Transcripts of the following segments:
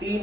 3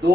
2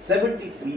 73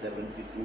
72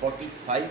45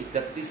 31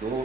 2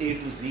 A to Z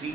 3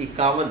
51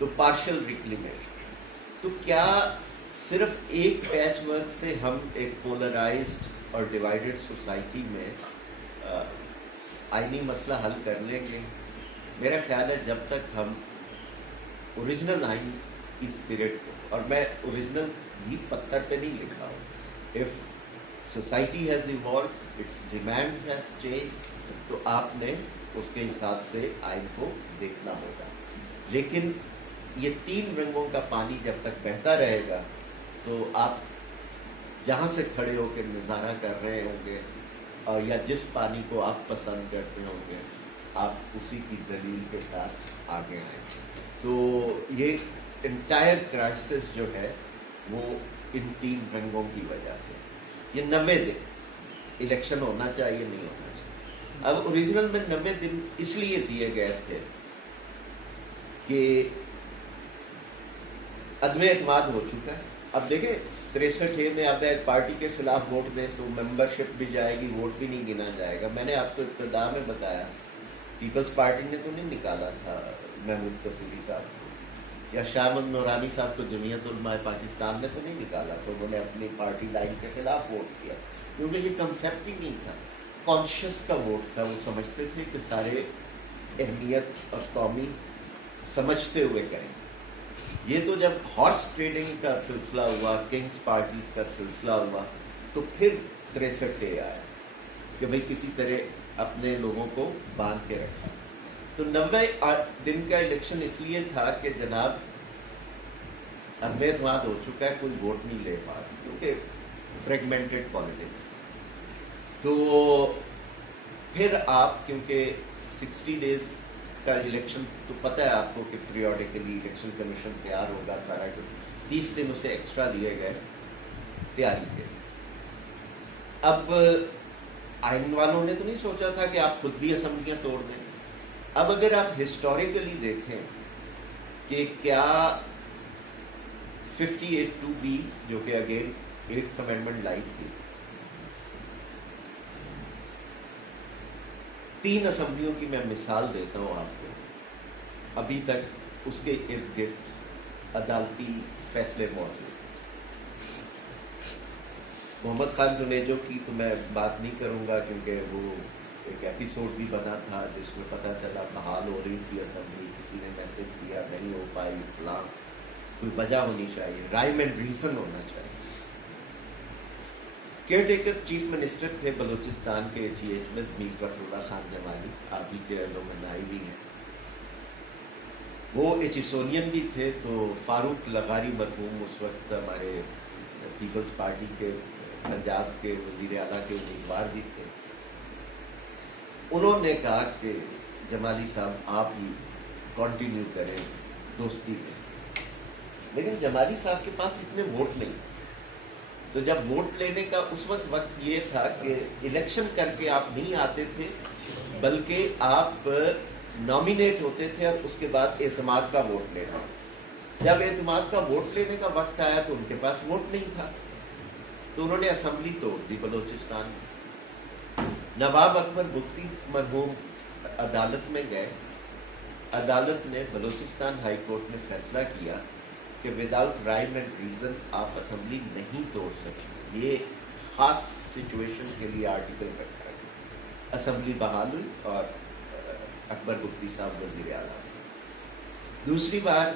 تو partial ریکلیمیشن. تو کیا صرف ایک پیچ ورک سے ہم ایک پولرائزڈ اور ڈیوائیڈڈ سوسائٹی میں آئینی مسئلہ حل کر لیں گے؟ میرا خیال ہے جب تک ہم اوریجنل آئین کی اسپرٹ کو، اور میں اوریجنل بھی پتھر پہ نہیں لکھا ہوں، if society has evolved, its demands have change, تو آپ نے اس کے حساب سے آئین کو دیکھنا ہوگا. لیکن یہ تین رنگوں کا پانی جب تک بہتا رہے گا تو آپ جہاں سے کھڑے ہو کے نظارہ کر رہے ہوں گے اور یا جس پانی کو آپ پسند کرتے ہوں گے، آپ اسی کی دلیل کے ساتھ آگے آئیں. تو یہ انٹائر کرائسس جو ہے وہ ان تین رنگوں کی وجہ سے. یہ 90 دن الیکشن ہونا چاہیے، نہیں ہونا چاہیے. اب اوریجنل میں 90 دن اس لیے دیے گئے تھے کہ عدم اعتماد ہو چکا ہے. اب دیکھیں 63 میں آپ ایک پارٹی کے خلاف ووٹ دیں تو ممبرشپ بھی جائے گی، ووٹ بھی نہیں گنا جائے گا. میں نے آپ کو ابتدا میں بتایا پیپلز پارٹی نے تو نہیں نکالا تھا محمود قصوری صاحب کو، یا شاہ محمد نورانی صاحب کو جمعیت علماء پاکستان نے تو نہیں نکالا، تو انہوں نے اپنی پارٹی لائن کے خلاف ووٹ کیا، کیونکہ یہ کنسیپٹ ہی نہیں تھا. کانشیس کا ووٹ تھا. وہ سمجھتے تھے کہ سارے اہمیت اور قومی سمجھتے ہوئے کریں. یہ تو جب ہارس ٹریڈنگ کا سلسلہ ہوا، کنگز پارٹیز کا سلسلہ ہوا، تو پھر 63 آیا کہ بھئی کسی طرح اپنے لوگوں کو باندھ کے رکھا. تو 90 دن کا الیکشن اس لیے تھا کہ جناب عدم اعتماد ہو چکا ہے، کوئی ووٹ نہیں لے پا رہا، کیونکہ فریگمنٹڈ پالیٹکس. تو پھر آپ کیونکہ 60 ڈیز کا الیکشن تو پتہ ہے آپ کو کہ پیریوڈیکلی الیکشن کمیشن تیار ہوگا سارا، 30 دن اسے ایکسٹرا دیے گئے تیاری کے لیے. اب آئین والوں نے تو نہیں سوچا تھا کہ آپ خود بھی اسمبلیاں توڑ دیں. اب اگر آپ ہسٹوریکلی دیکھیں کہ کیا 58(2)B جو کہ اگین 8th امینڈمنٹ لائی تھی، 3 اسمبلیوں کی میں مثال دیتا ہوں آپ کو، ابھی تک اس کے ارد گرد عدالتی فیصلے موجود. محمد خان جنیجو کی تو میں بات نہیں کروں گا کیونکہ وہ ایک ایپیسوڈ بھی بنا تھا جس میں پتہ چلا بحال ہو رہی تھی اسمبلی، کسی نے میسج کیا نہیں ہو پائی، فلاں. کوئی وجہ ہونی چاہیے، رائم اینڈ ریزن ہونا چاہیے. کیئر ٹیکر چیف منسٹر تھے بلوچستان کے AGH میں میر ظفر اللہ خان جمالی، آپ ہی کے الومنائی بھی ہیں. وہ ایچیسونین بھی تھے. تو فاروق لغاری مرحوم اس وقت ہمارے پیپلز پارٹی کے پنجاب کے وزیر اعلیٰ کے امیدوار بھی تھے. انہوں نے کہا کہ جمالی صاحب آپ ہی کنٹینیو کریں دوستی میں. لیکن جمالی صاحب کے پاس اتنے ووٹ نہیں تھے. تو جب ووٹ لینے کا اس وقت یہ تھا کہ الیکشن کر کے آپ نہیں آتے تھے، بلکہ آپ نامینیٹ ہوتے تھے اور اس کے بعد اعتماد کا ووٹ لینا. جب اعتماد کا ووٹ لینے کا وقت آیا تو ان کے پاس ووٹ نہیں تھا، تو انہوں نے اسمبلی توڑ دی بلوچستان میں. نواب اکبر بگٹی مرحوم عدالت میں گئے. عدالت نے بلوچستان ہائی کورٹ نے فیصلہ کیا کہ وداؤٹ رائم اینڈ ریزن آپ اسمبلی نہیں توڑ سکتے. یہ خاص سچویشن کے لیے آرٹیکل رکھا ہے. اسمبلی بحال ہوئی اور اکبر بگٹی صاحب وزیر اعلیٰ. دوسری بار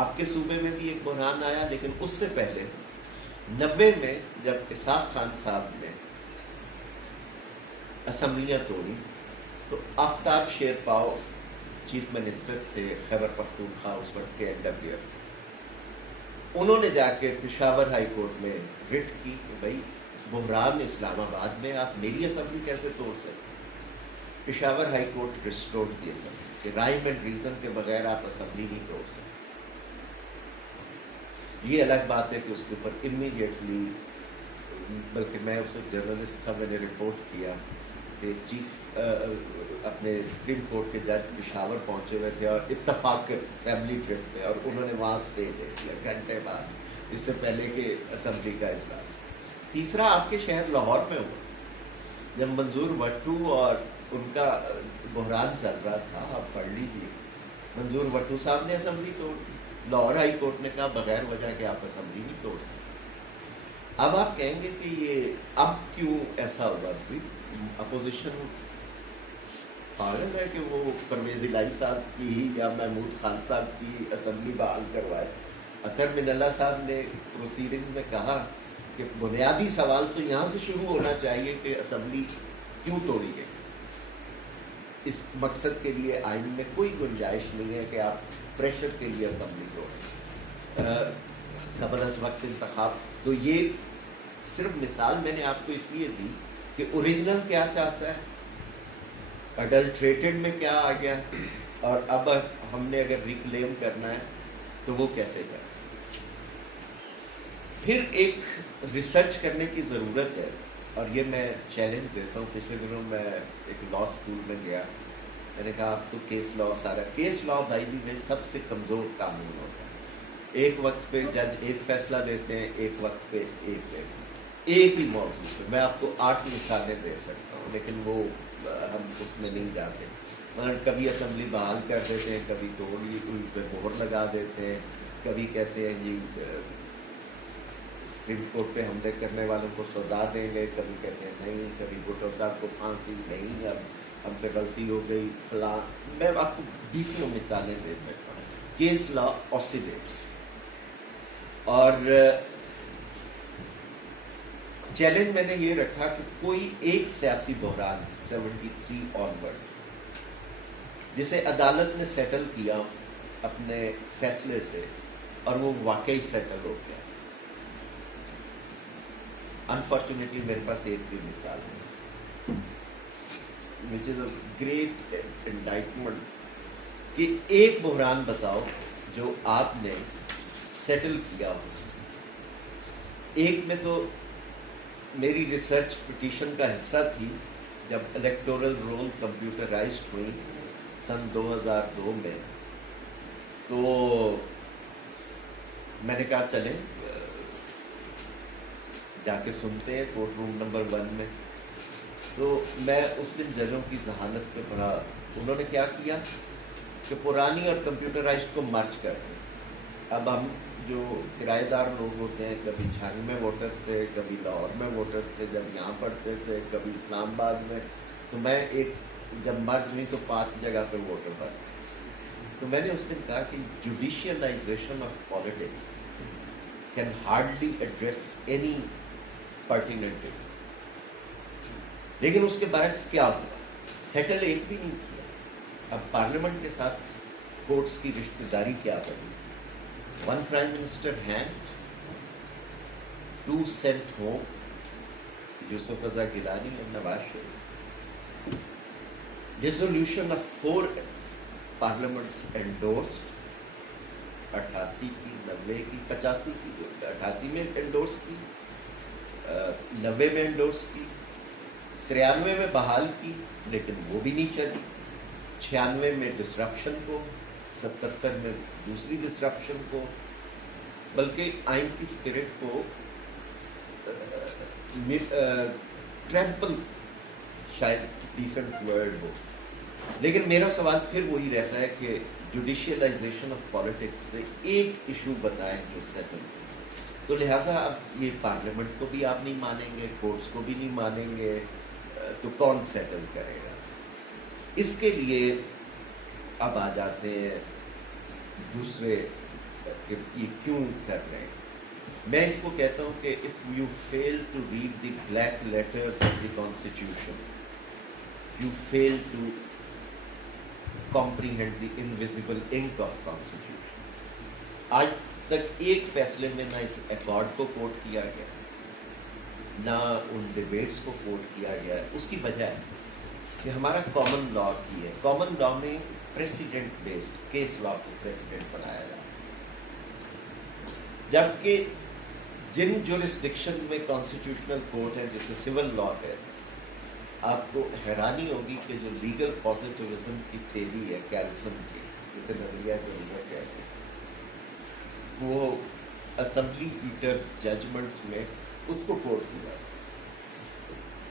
آپ کے صوبے میں بھی ایک بحران آیا، لیکن اس سے پہلے 90 میں جب اسحاق خان صاحب نے اسمبلیاں توڑی تو آفتاب شیر پاؤ چیف منسٹر تھے خیبر پختونخوا اس وقت کے NWF. انہوں نے جا کے پشاور ہائی کورٹ میں رٹ کی کہ بھائی بحران اسلام آباد میں، آپ میری اسمبلی کیسے توڑ سکتے. پشاور ہائی کورٹ ریسٹورڈ دی اسمبلی کہ رائم اینڈ ریزن کے بغیر آپ اسمبلی نہیں توڑ سکتے. یہ الگ بات ہے کہ اس کے اوپر امیڈیٹلی، بلکہ میں اس وقت جرنلسٹ تھا، میں نے رپورٹ کیا کہ چیف اپنے سپریم کورٹ کے جج پشاور پہنچے ہوئے تھے اور اتفاق فیملی ٹرپ پہ، اور انہوں نے وہاں اسٹے دے دیا گھنٹے بعد، اس سے پہلے کہ اسمبلی کا اجلاس. تیسرا آپ کے شہر لاہور میں ہوا جب منظور بھٹو اور ان کا بحران چل رہا تھا. آپ پڑھ لیجیے منظور وٹو صاحب نے اسمبلی توڑ دی. لاہور ہائی کورٹ نے کہا بغیر وجہ کہ آپ اسمبلی نہیں توڑ سکتے. اب آپ کہیں گے کہ یہ اب کیوں ایسا ہوا؟ اپوزیشن پاگل ہے کہ وہ پرویز الہی صاحب کی یا محمود خان صاحب کی اسمبلی بحال کروائے. اطہر من اللہ صاحب نے پروسیڈنگ میں کہا کہ بنیادی سوال تو یہاں سے شروع ہونا چاہیے کہ اسمبلی کیوں توڑی گئی. اس مقصد کے لیے آئین میں کوئی گنجائش نہیں ہے کہ آپ پریشر کے لیے اسمبلی توڑیں قبل از وقت انتخاب. تو یہ صرف مثال میں نے آپ کو اس لیے دی کہ اوریجنل کیا چاہتا ہے، اڈلٹریٹڈ میں کیا آ گیا، اور اب ہم نے اگر ریکلیم کرنا ہے تو وہ کیسے کریں. پھر ایک ریسرچ کرنے کی ضرورت ہے، اور یہ میں چیلنج دیتا ہوں. پچھلے دنوں میں ایک لا اسکول میں گیا، میں نے کہا آپ تو کیس لا سارا کیس لا بھائی جی میں سب سے کمزور قانون ہوتا ہے. ایک وقت پہ جج ایک فیصلہ دیتے ہیں، ایک وقت پہ ایک ہی موضوع پہ. میں آپ کو 8 مثالیں دے سکتا ہوں لیکن وہ ہم اس میں نہیں جاتے. مگر کبھی اسمبلی بحال کر دیتے ہیں، کبھی توڑ اس پہ مہر لگا دیتے ہیں، کبھی کہتے ہیں جی سپریم کورٹ پہ حملے کرنے والوں کو سزا دیں گے، کبھی کہتے ہیں نہیں، کبھی بھٹو صاحب کو پھانسی نہیں، اب ہم سے غلطی ہو گئی فلاں. میں آپ کو 20 مثالیں دے سکتا ہوں. Case law آسیلیٹس. اور چیلنج میں نے یہ رکھا کہ کوئی ایک سیاسی بحران 73 آنورڈ جسے عدالت نے سیٹل کیا اپنے فیصلے سے اور وہ واقعی سیٹل ہو گیا. انفارچونیٹلی میرے پاس ایک بھی مثال نہیں، وچ از اے گریٹ انڈائٹمنٹ کہ ایک بحران بتاؤ جو آپ نے سیٹل کیا ہو. ایک میں تو میری ریسرچ پٹیشن کا حصہ تھی جب الیکٹورل رول کمپیوٹرائزڈ ہوئی سن 2002 میں. تو میں نے کہا چلیں جا کے سنتے ہیں کورٹ روم نمبر 1 میں. تو میں اس دن ججوں کی ذہانت پہ پڑھا. انہوں نے کیا کیا کہ پرانی اور کمپیوٹرائزڈ کو مرج کر دیں. اب ہم جو کرایہ دار لوگ ہوتے ہیں، کبھی جھنگ میں ووٹر تھے، کبھی لاہور میں ووٹر تھے، جب یہاں پڑھتے تھے، کبھی اسلام آباد میں. تو میں ایک جب مرج ہوئی تو 5 جگہ پہ ووٹر بن. تو میں نے اس دن کہا کہ judicialization of politics can hardly address any pertinent issue. لیکن اس کے برعکس کیا ہوا؟ سیٹل ایک بھی نہیں کیا. اب پارلیمنٹ کے ساتھ کورٹس کی رشتہ داری کیا بنی؟ 1 prime minister hand, 2 sent home, Yousaf Raza Gilani اور Nawaz Sharif. Resolution of 4 parliaments endorsed, 88 کی، 90 کی، 85 کی، 88 میں انڈورس کی، 90 میں انڈورس کی، 93 میں بحال کی لیکن وہ بھی نہیں چلی، 96 میں ڈسرپشن کو، 77 میں دوسری ڈسرپشن کو، بلکہ آئین کی اسپرٹ کو ٹریمپل شاید ڈیسنٹ ورڈ ہو. لیکن میرا سوال پھر وہی رہتا ہے کہ جوڈیشلائزیشن آف پالیٹکس سے ایک ایشو بتائیں جو سیٹل ہو. تو لہٰذا اب یہ پارلیمنٹ کو بھی آپ نہیں مانیں گے، کورٹس کو بھی نہیں مانیں گے، تو کون سیٹل کرے گا؟ اس کے لیے اب آ جاتے ہیں دوسرے کہ یہ کیوں کر رہے ہیں. میں اس کو کہتا ہوں کہ if you fail to read the black letters of the constitution, you fail to comprehend the invisible ink of constitution. آج تک ایک فیصلے میں نہ اس ایکارڈ کو کوٹ کیا گیا، نہ ان ڈیبیٹس کو کوٹ کیا گیا ہے. اس کی وجہ ہے کہ ہمارا کامن لا کی ہے. کامن لا میں پریسیڈنٹ بیسڈ کیس لا کو پریسیڈنٹ بنایا جائے، جبکہ جن جورسڈکشن میں کانسٹیٹیوشنل کورٹ ہے جیسے سول لا ہے، آپ کو حیرانی ہوگی کہ جو لیگل پازیٹیوزم کی تھیوری ہے کیلسن کی، جسے نظریہ ضرورت کہتے ہیں، وہ اسمبلی ہیٹر ججمنٹس میں اس کو کوٹ کیا.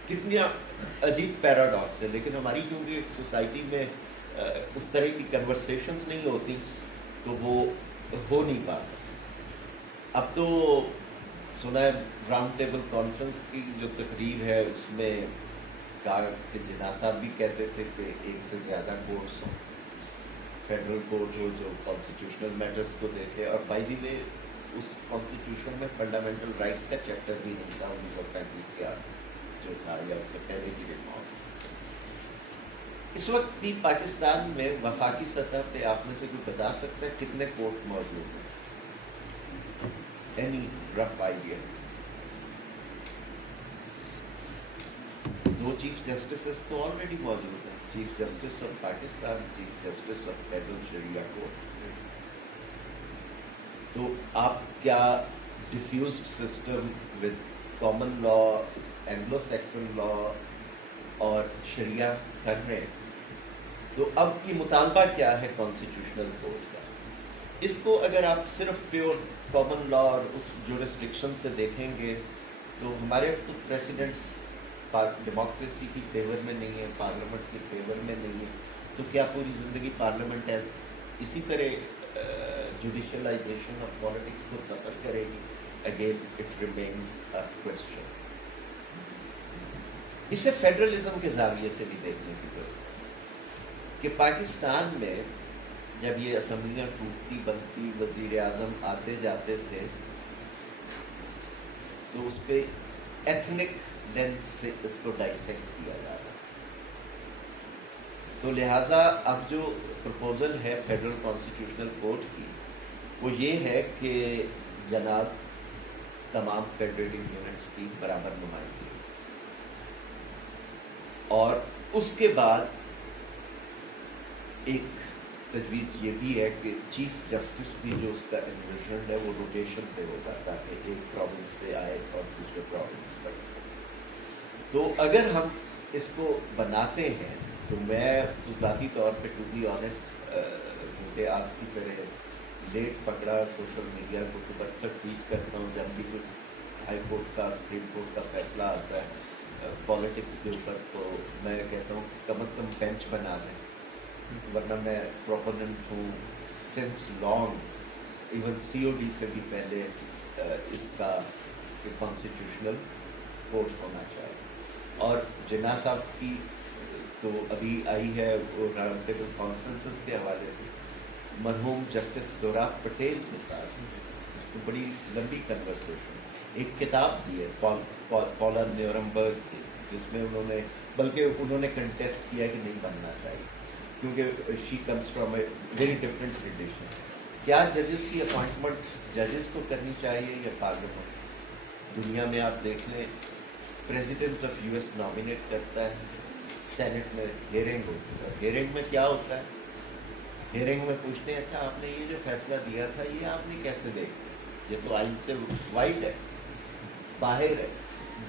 کتنی عجیب پیراڈاکس ہے. لیکن ہماری کیونکہ ایک سوسائٹی میں اس طرح کی کنورسیشنز نہیں ہوتی تو وہ ہو نہیں پاتا. اب تو سنا ہے راؤنڈ ٹیبل کانفرنس کی جو تقریر ہے اس میں کہا کہ جناح صاحب بھی کہتے تھے کہ ایک سے زیادہ کورٹس ہوں, فیڈرل کورٹ ہو جو کانسٹیٹیوشنل میٹرز کو دیکھے, اور بائی دی وے اس کانسٹیٹیوشن میں فنڈامنٹل رائٹس کا چیپٹر بھی نہیں تھا 1935 کے آگے جو تھا, یا اس سے پہلے کی ریفارمس. اس وقت بھی پاکستان میں وفاقی سطح پہ آپ میں سے کوئی بتا سکتا ہے کتنے کورٹ موجود ہیں؟ Any rough idea? 2 chief justices تو آلریڈی موجود ہیں, chief justice of Pakistan, chief justice of federal Shariah court. تو آپ کیا diffused system with common law, Anglo Saxon law اور شریعہ کر رہے ہیں؟ تو اب کی مطالبہ کیا ہے کانسٹیٹیوشنل کورٹ کا؟ اس کو اگر آپ صرف پیور کامن لا اور اس جورسڈکشن سے دیکھیں گے تو ہمارے تو پریسیڈنٹس ڈیموکریسی کی فیور میں نہیں ہے, پارلیمنٹ کی فیور میں نہیں ہے, تو کیا پوری زندگی پارلیمنٹ ہے اسی طرح جوڈیشلائزیشن آف پالیٹکس کو سفر کرے گی؟ Again it remains a question. اسے فیڈرلزم کے زاویے سے بھی دیکھنے کی ضرورت ہے کہ پاکستان میں جب یہ اسمبلیاں ٹوٹتی بنتی, وزیر اعظم آتے جاتے تھے, تو اس پہ ایتھنک لینس سے اس کو ڈائسیکٹ کیا جا رہا. تو لہٰذا اب جو پرپوزل ہے فیڈرل کانسٹیٹیوشنل کورٹ کی وہ یہ ہے کہ جناب تمام فیڈریٹنگ یونٹس کی برابر نمائندگی, اور اس کے بعد ایک تجویز یہ بھی ہے کہ چیف جسٹس بھی جو اس کا انویژنڈ ہے وہ روٹیشن پہ ہوگا تاکہ ایک پروونس سے آئے اور دوسرے پروونس تک. تو اگر ہم اس کو بناتے ہیں تو میں تو ذاتی طور پہ ٹو بی آنیسٹ, کیونکہ آپ کی طرح لیٹ پکڑا سوشل میڈیا کو, تو اکثر ٹویٹ کرتا ہوں جب بھی کوئی ہائی کورٹ کا سپریم کورٹ کا فیصلہ آتا ہے پالیٹکس کے اوپر, تو میں کہتا ہوں کم از کم بینچ بنا لیں, ورنہ میں پروپوننٹ ہوں سنس لانگ, ایون سی او ڈی سے بھی پہلے اس کا کانسٹیٹیوشنل کورٹ ہونا چاہیے. اور جناح صاحب کی تو ابھی آئی ہے وہ راؤنڈ ٹیبل کانفرنسز کے حوالے سے, مرحوم جسٹس دوراب پٹیل کے ساتھ اس کو بڑی لمبی کنورسیشن, ایک کتاب بھی ہے پولا نیورمبرگ کی, جس میں انہوں نے کنٹیسٹ کیا کہ نہیں بننا چاہیے کیونکہ she comes from a very different tradition. کیا ججز کی اپوائنٹمنٹ ججز کو کرنی چاہیے یا پارلیمنٹ؟ دنیا میں آپ دیکھ لیں president of U S nominate کرتا ہے, سینٹ میں ہیئرنگ ہوتی ہے, ہیئرنگ میں کیا ہوتا ہے؟ ہیئرنگ میں پوچھتے ہیں اچھا آپ نے یہ جو فیصلہ دیا تھا یہ آپ نے کیسے دیکھا؟ یہ تو آئین سے وائڈ ہے, باہر ہے.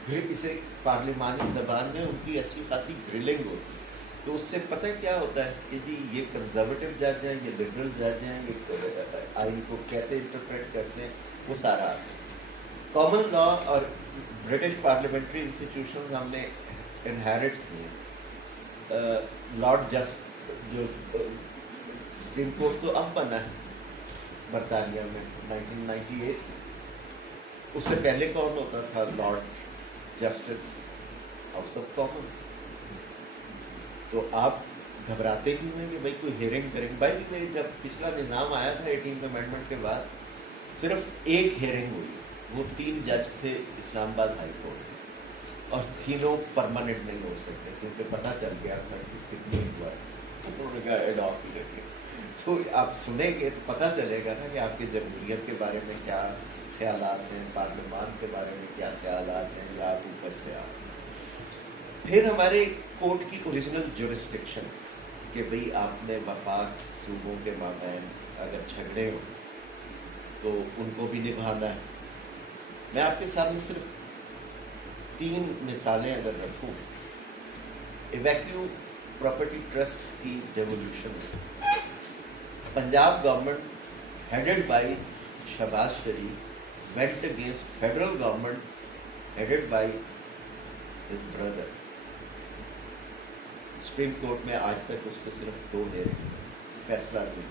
پھر اسے پارلیمانی زبان میں ان کی اچھی خاصی گرلنگ ہوتی ہے. تو اس سے پتہ کیا ہوتا ہے کہ جی یہ کنزرویٹو جج ہیں, یہ لبرل جج ہیں, یہ آئین کو کیسے انٹرپریٹ کرتے ہیں, وہ سارا کامن لا اور برٹش پارلیمنٹری انسٹیٹیوشنز ہم نے انہیرٹ کیے. لارڈ جسٹ جو سپریم کورٹ تو اب بنا ہے برطانیہ میں 1998, اس سے پہلے کون ہوتا تھا؟ Lord justice house of commons. تو آپ گھبراتے کیوں ہیں کہ بھائی کوئی ہیئرنگ کریں گے؟ بھائی میں جب پچھلا نظام آیا تھا 18th امینڈمنٹ کے بعد صرف ایک ہیئرنگ ہوئی, وہ 3 جج تھے اسلام آباد ہائی کورٹ کے, اور تینوں پرماننٹ نہیں ہو سکتے کیونکہ پتہ چل گیا تھا کہ کتنی انہوں نے کہا اڈاپٹ کر کے. تو آپ سنیں گے تو پتہ چلے گا نا کہ آپ کے جمہوریت کے بارے میں کیا خیالات ہیں, پارلیمان کے بارے میں کیا خیالات ہیں, یا آپ اوپر سے آپ. پھر ہمارے کورٹ کی اوریجنل جورسڈکشن کہ بھئی آپ نے وفاق صوبوں کے مابین اگر جھگڑے ہوں تو ان کو بھی نبھانا ہے. میں آپ کے سامنے صرف 3 مثالیں اگر رکھوں, ایویکیو پراپرٹی ٹرسٹ کی devolution, Punjab government headed by Shahbaz Sharif went against federal government headed by his brother. Supreme court میں آج تک اس پہ صرف 2 ہیئرنگ فیصلہ نہیں،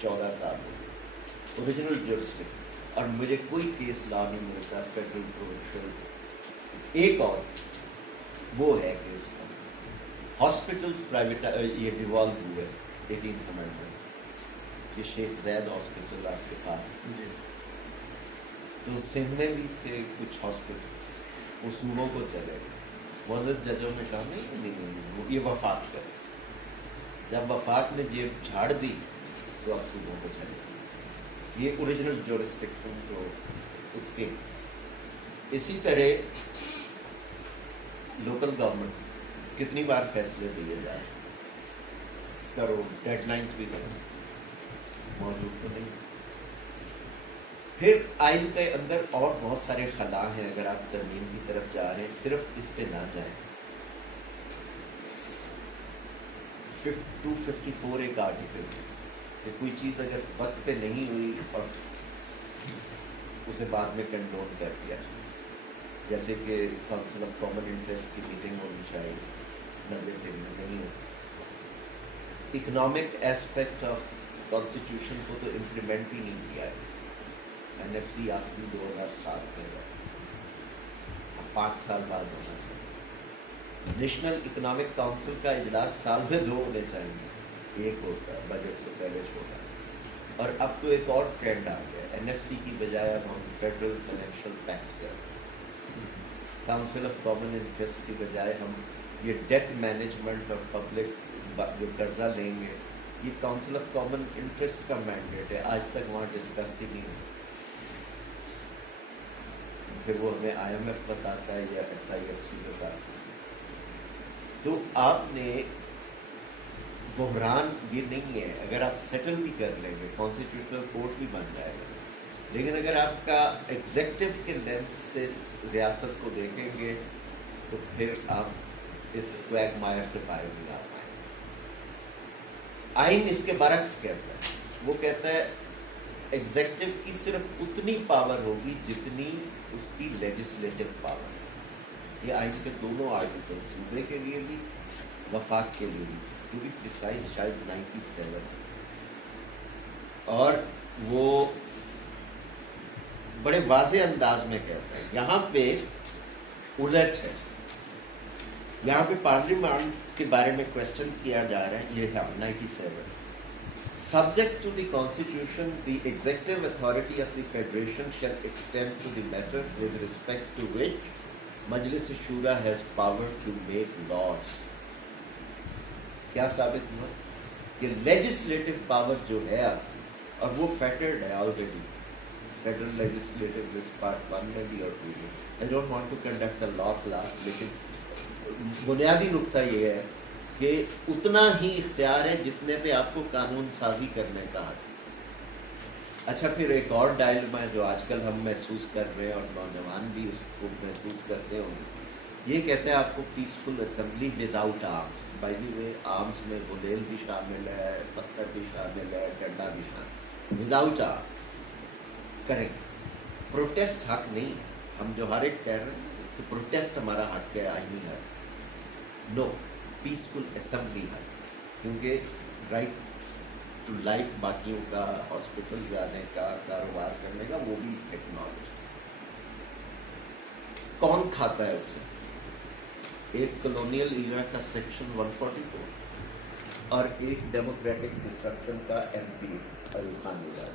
14 سال ہو گئے، اوریجنل جورسڈکشن، اور مجھے کوئی کیس لا نہیں ملتا فیڈرل پروونشل. ایک اور وہ ہے کیس ہاسپٹلس پرائیویٹ یہ ڈیوالو ہوئے 18th امینڈمنٹ، یہ شیخ زید ہاسپٹل آپ کے پاس جی تو سندھ میں بھی تھے کچھ ہاسپٹل، وہ صوبوں کو چلے گئے. معزز ججوں نے کہا نہیں یہ وفاق کرے. جب وفاق نے جیب جھاڑ دی تو اب صوبوں کو چلے گئے. یہ اوریجنل جورسڈکشن تو اس کے. اسی طرح لوکل گورنمنٹ کتنی بار فیصلے دیے جائیں کرو، ڈیڈ لائنس بھی کرو، موجود تو نہیں. پھر آئین کے اندر اور بہت سارے خلا ہیں، اگر آپ ترمیم کی طرف جا رہے ہیں صرف اس پہ نہ جائیں. 254 ایک آرٹیکل کہ کوئی چیز اگر وقت پہ نہیں ہوئی اور اسے بعد میں کنڈون کر دیا، جیسے کہ کونسل آف کامن انٹرسٹ کی میٹنگ ہونی چاہیے 90 دن میں نہیں ہوئی. اکنامک ایسپیکٹ آف کانسٹیٹیوشن کو تو امپلیمنٹ ہی نہیں کیا ہے. NFC آخری 2007 میں ہے، 5 سال بعد ہونا چاہیے. نیشنل اکنامک کونسل کا اجلاس سال میں 2 ہونے چاہیے، ایک ہوتا ہے بجٹ سے پہلے چھوٹا سا. اور اب تو ایک اور ٹرینڈ آ گیا، NFC کی بجائے اب ہم فیڈرل فائنینشیل پیکٹ کرتے ہیں. کاؤنسل آف کامن انٹرسٹ کی بجائے ہم یہ ڈیٹ مینجمنٹ اور پبلک جو قرضہ لیں گے، یہ کاؤنسل آف کامن انٹرسٹ کا مینڈیٹ ہے. آج تک وہاں ڈسکس ہی نہیں ہوئی. پھر وہ ہمیں IMF بتاتا ہے یا SIFC بتاتا ہے. تو آپ نے بحران یہ نہیں ہے، اگر آپ سیٹل بھی کر لیں گے کانسٹیٹیوشنل کورٹ بھی بن جائے گا، لیکن اگر آپ کا ایگزیکٹو کے لینس سے ریاست کو دیکھیں گے تو پھر آپ اس کویک مائر سے باہر نہیں آ پائیں. آئین اس کے برعکس کہتا ہے، وہ کہتا ہے ایگزیکٹو کی صرف اتنی پاور ہوگی جتنی اس کی لیجسلیٹو پاور. یہ آئین کے دونوں آرٹیکل صوبے کے لیے بھی وفاق کے لیے بھی، جو بھی پریسائز شاید 97، اور وہ بڑے واضح انداز میں کہتا ہے. یہاں پہ الٹ ہے، یہاں پہ پارلیمنٹ کے بارے میں کوشچن کیا جا رہا ہے. یہ ہے 97. Subject to the Constitution, the executive authority of the Federation shall extend to the matter with respect to which Majlis Shura has power to make laws. کیا ثابت ہوا کہ لیجسلیٹو پاور جو ہے اور وہ فیٹرڈ ہے already federal legislative list part 1 میں بھی اور 2 میں. I don't want to conduct a law class، لیکن بنیادی نقطہ یہ ہے کہ اتنا ہی اختیار ہے جتنے پہ آپ کو قانون سازی کرنے کا حق. اچھا، پھر ایک اور ڈائلما ہے جو آج کل ہم محسوس کر رہے ہیں اور نوجوان بھی اس کو محسوس کرتے ہوں گے. یہ کہتے ہیں آپ کو peaceful assembly without arms. By the way arms میں گلیل بھی شامل ہے، پتھر بھی شامل ہے، ڈنڈا بھی شامل. وداؤٹ آرمس کریں گے. پروٹیسٹ حق نہیں ہے. ہم جو ہر ایک کہہ رہے ہیں کہ پروٹیسٹ ہمارا حق ہے، آئینی حق. نو، پیسفل اسمبلی ہے، کیونکہ رائٹ ٹو لائف باقیوں کا، ہاسپٹل جانے کا، کاروبار کرنے کا، وہ بھی ایکنالج. کون کھاتا ہے اسے؟ ایک کلونیل ایرا کا سیکشن 144 اور ایک ڈیموکریٹک ڈسٹرکشن کا MP ایوب خان نژاد.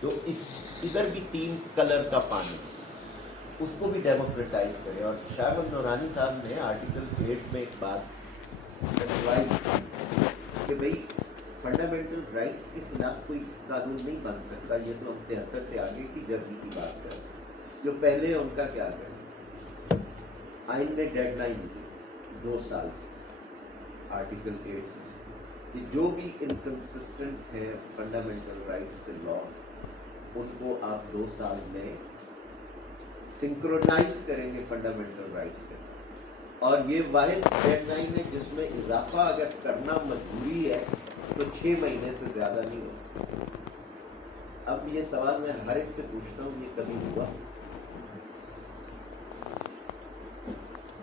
تو اس ادھر بھی 3 کلر کا پانی، اس کو بھی ڈیموکریٹائز کرے. اور شاہ نورانی صاحب نے آرٹیکل 8 میں ایک بات رکھوائی کہ بھئی فنڈامنٹل رائٹس کے خلاف کوئی قانون نہیں بن سکتا. یہ تو ہم 73 سے آگے کی جرنی کی بات کریں. جو پہلے ان کا کیا کریں، آئین نے ڈیڈ لائن دی 2 سال. آرٹیکل 8 کہ جو بھی انکنسسٹنٹ ہیں فنڈامنٹل رائٹس سے لا، اس کو آپ 2 سال میں سنکرونائز کریں گے فنڈامنٹل رائٹس کے ساتھ. اور یہ واحد ڈیڈ لائن ہے جس میں اضافہ اگر کرنا مجبوری ہے تو 6 مہینے سے زیادہ نہیں ہوتا. اب یہ سوال میں ہر ایک سے پوچھتا ہوں، یہ کبھی ہوا؟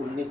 19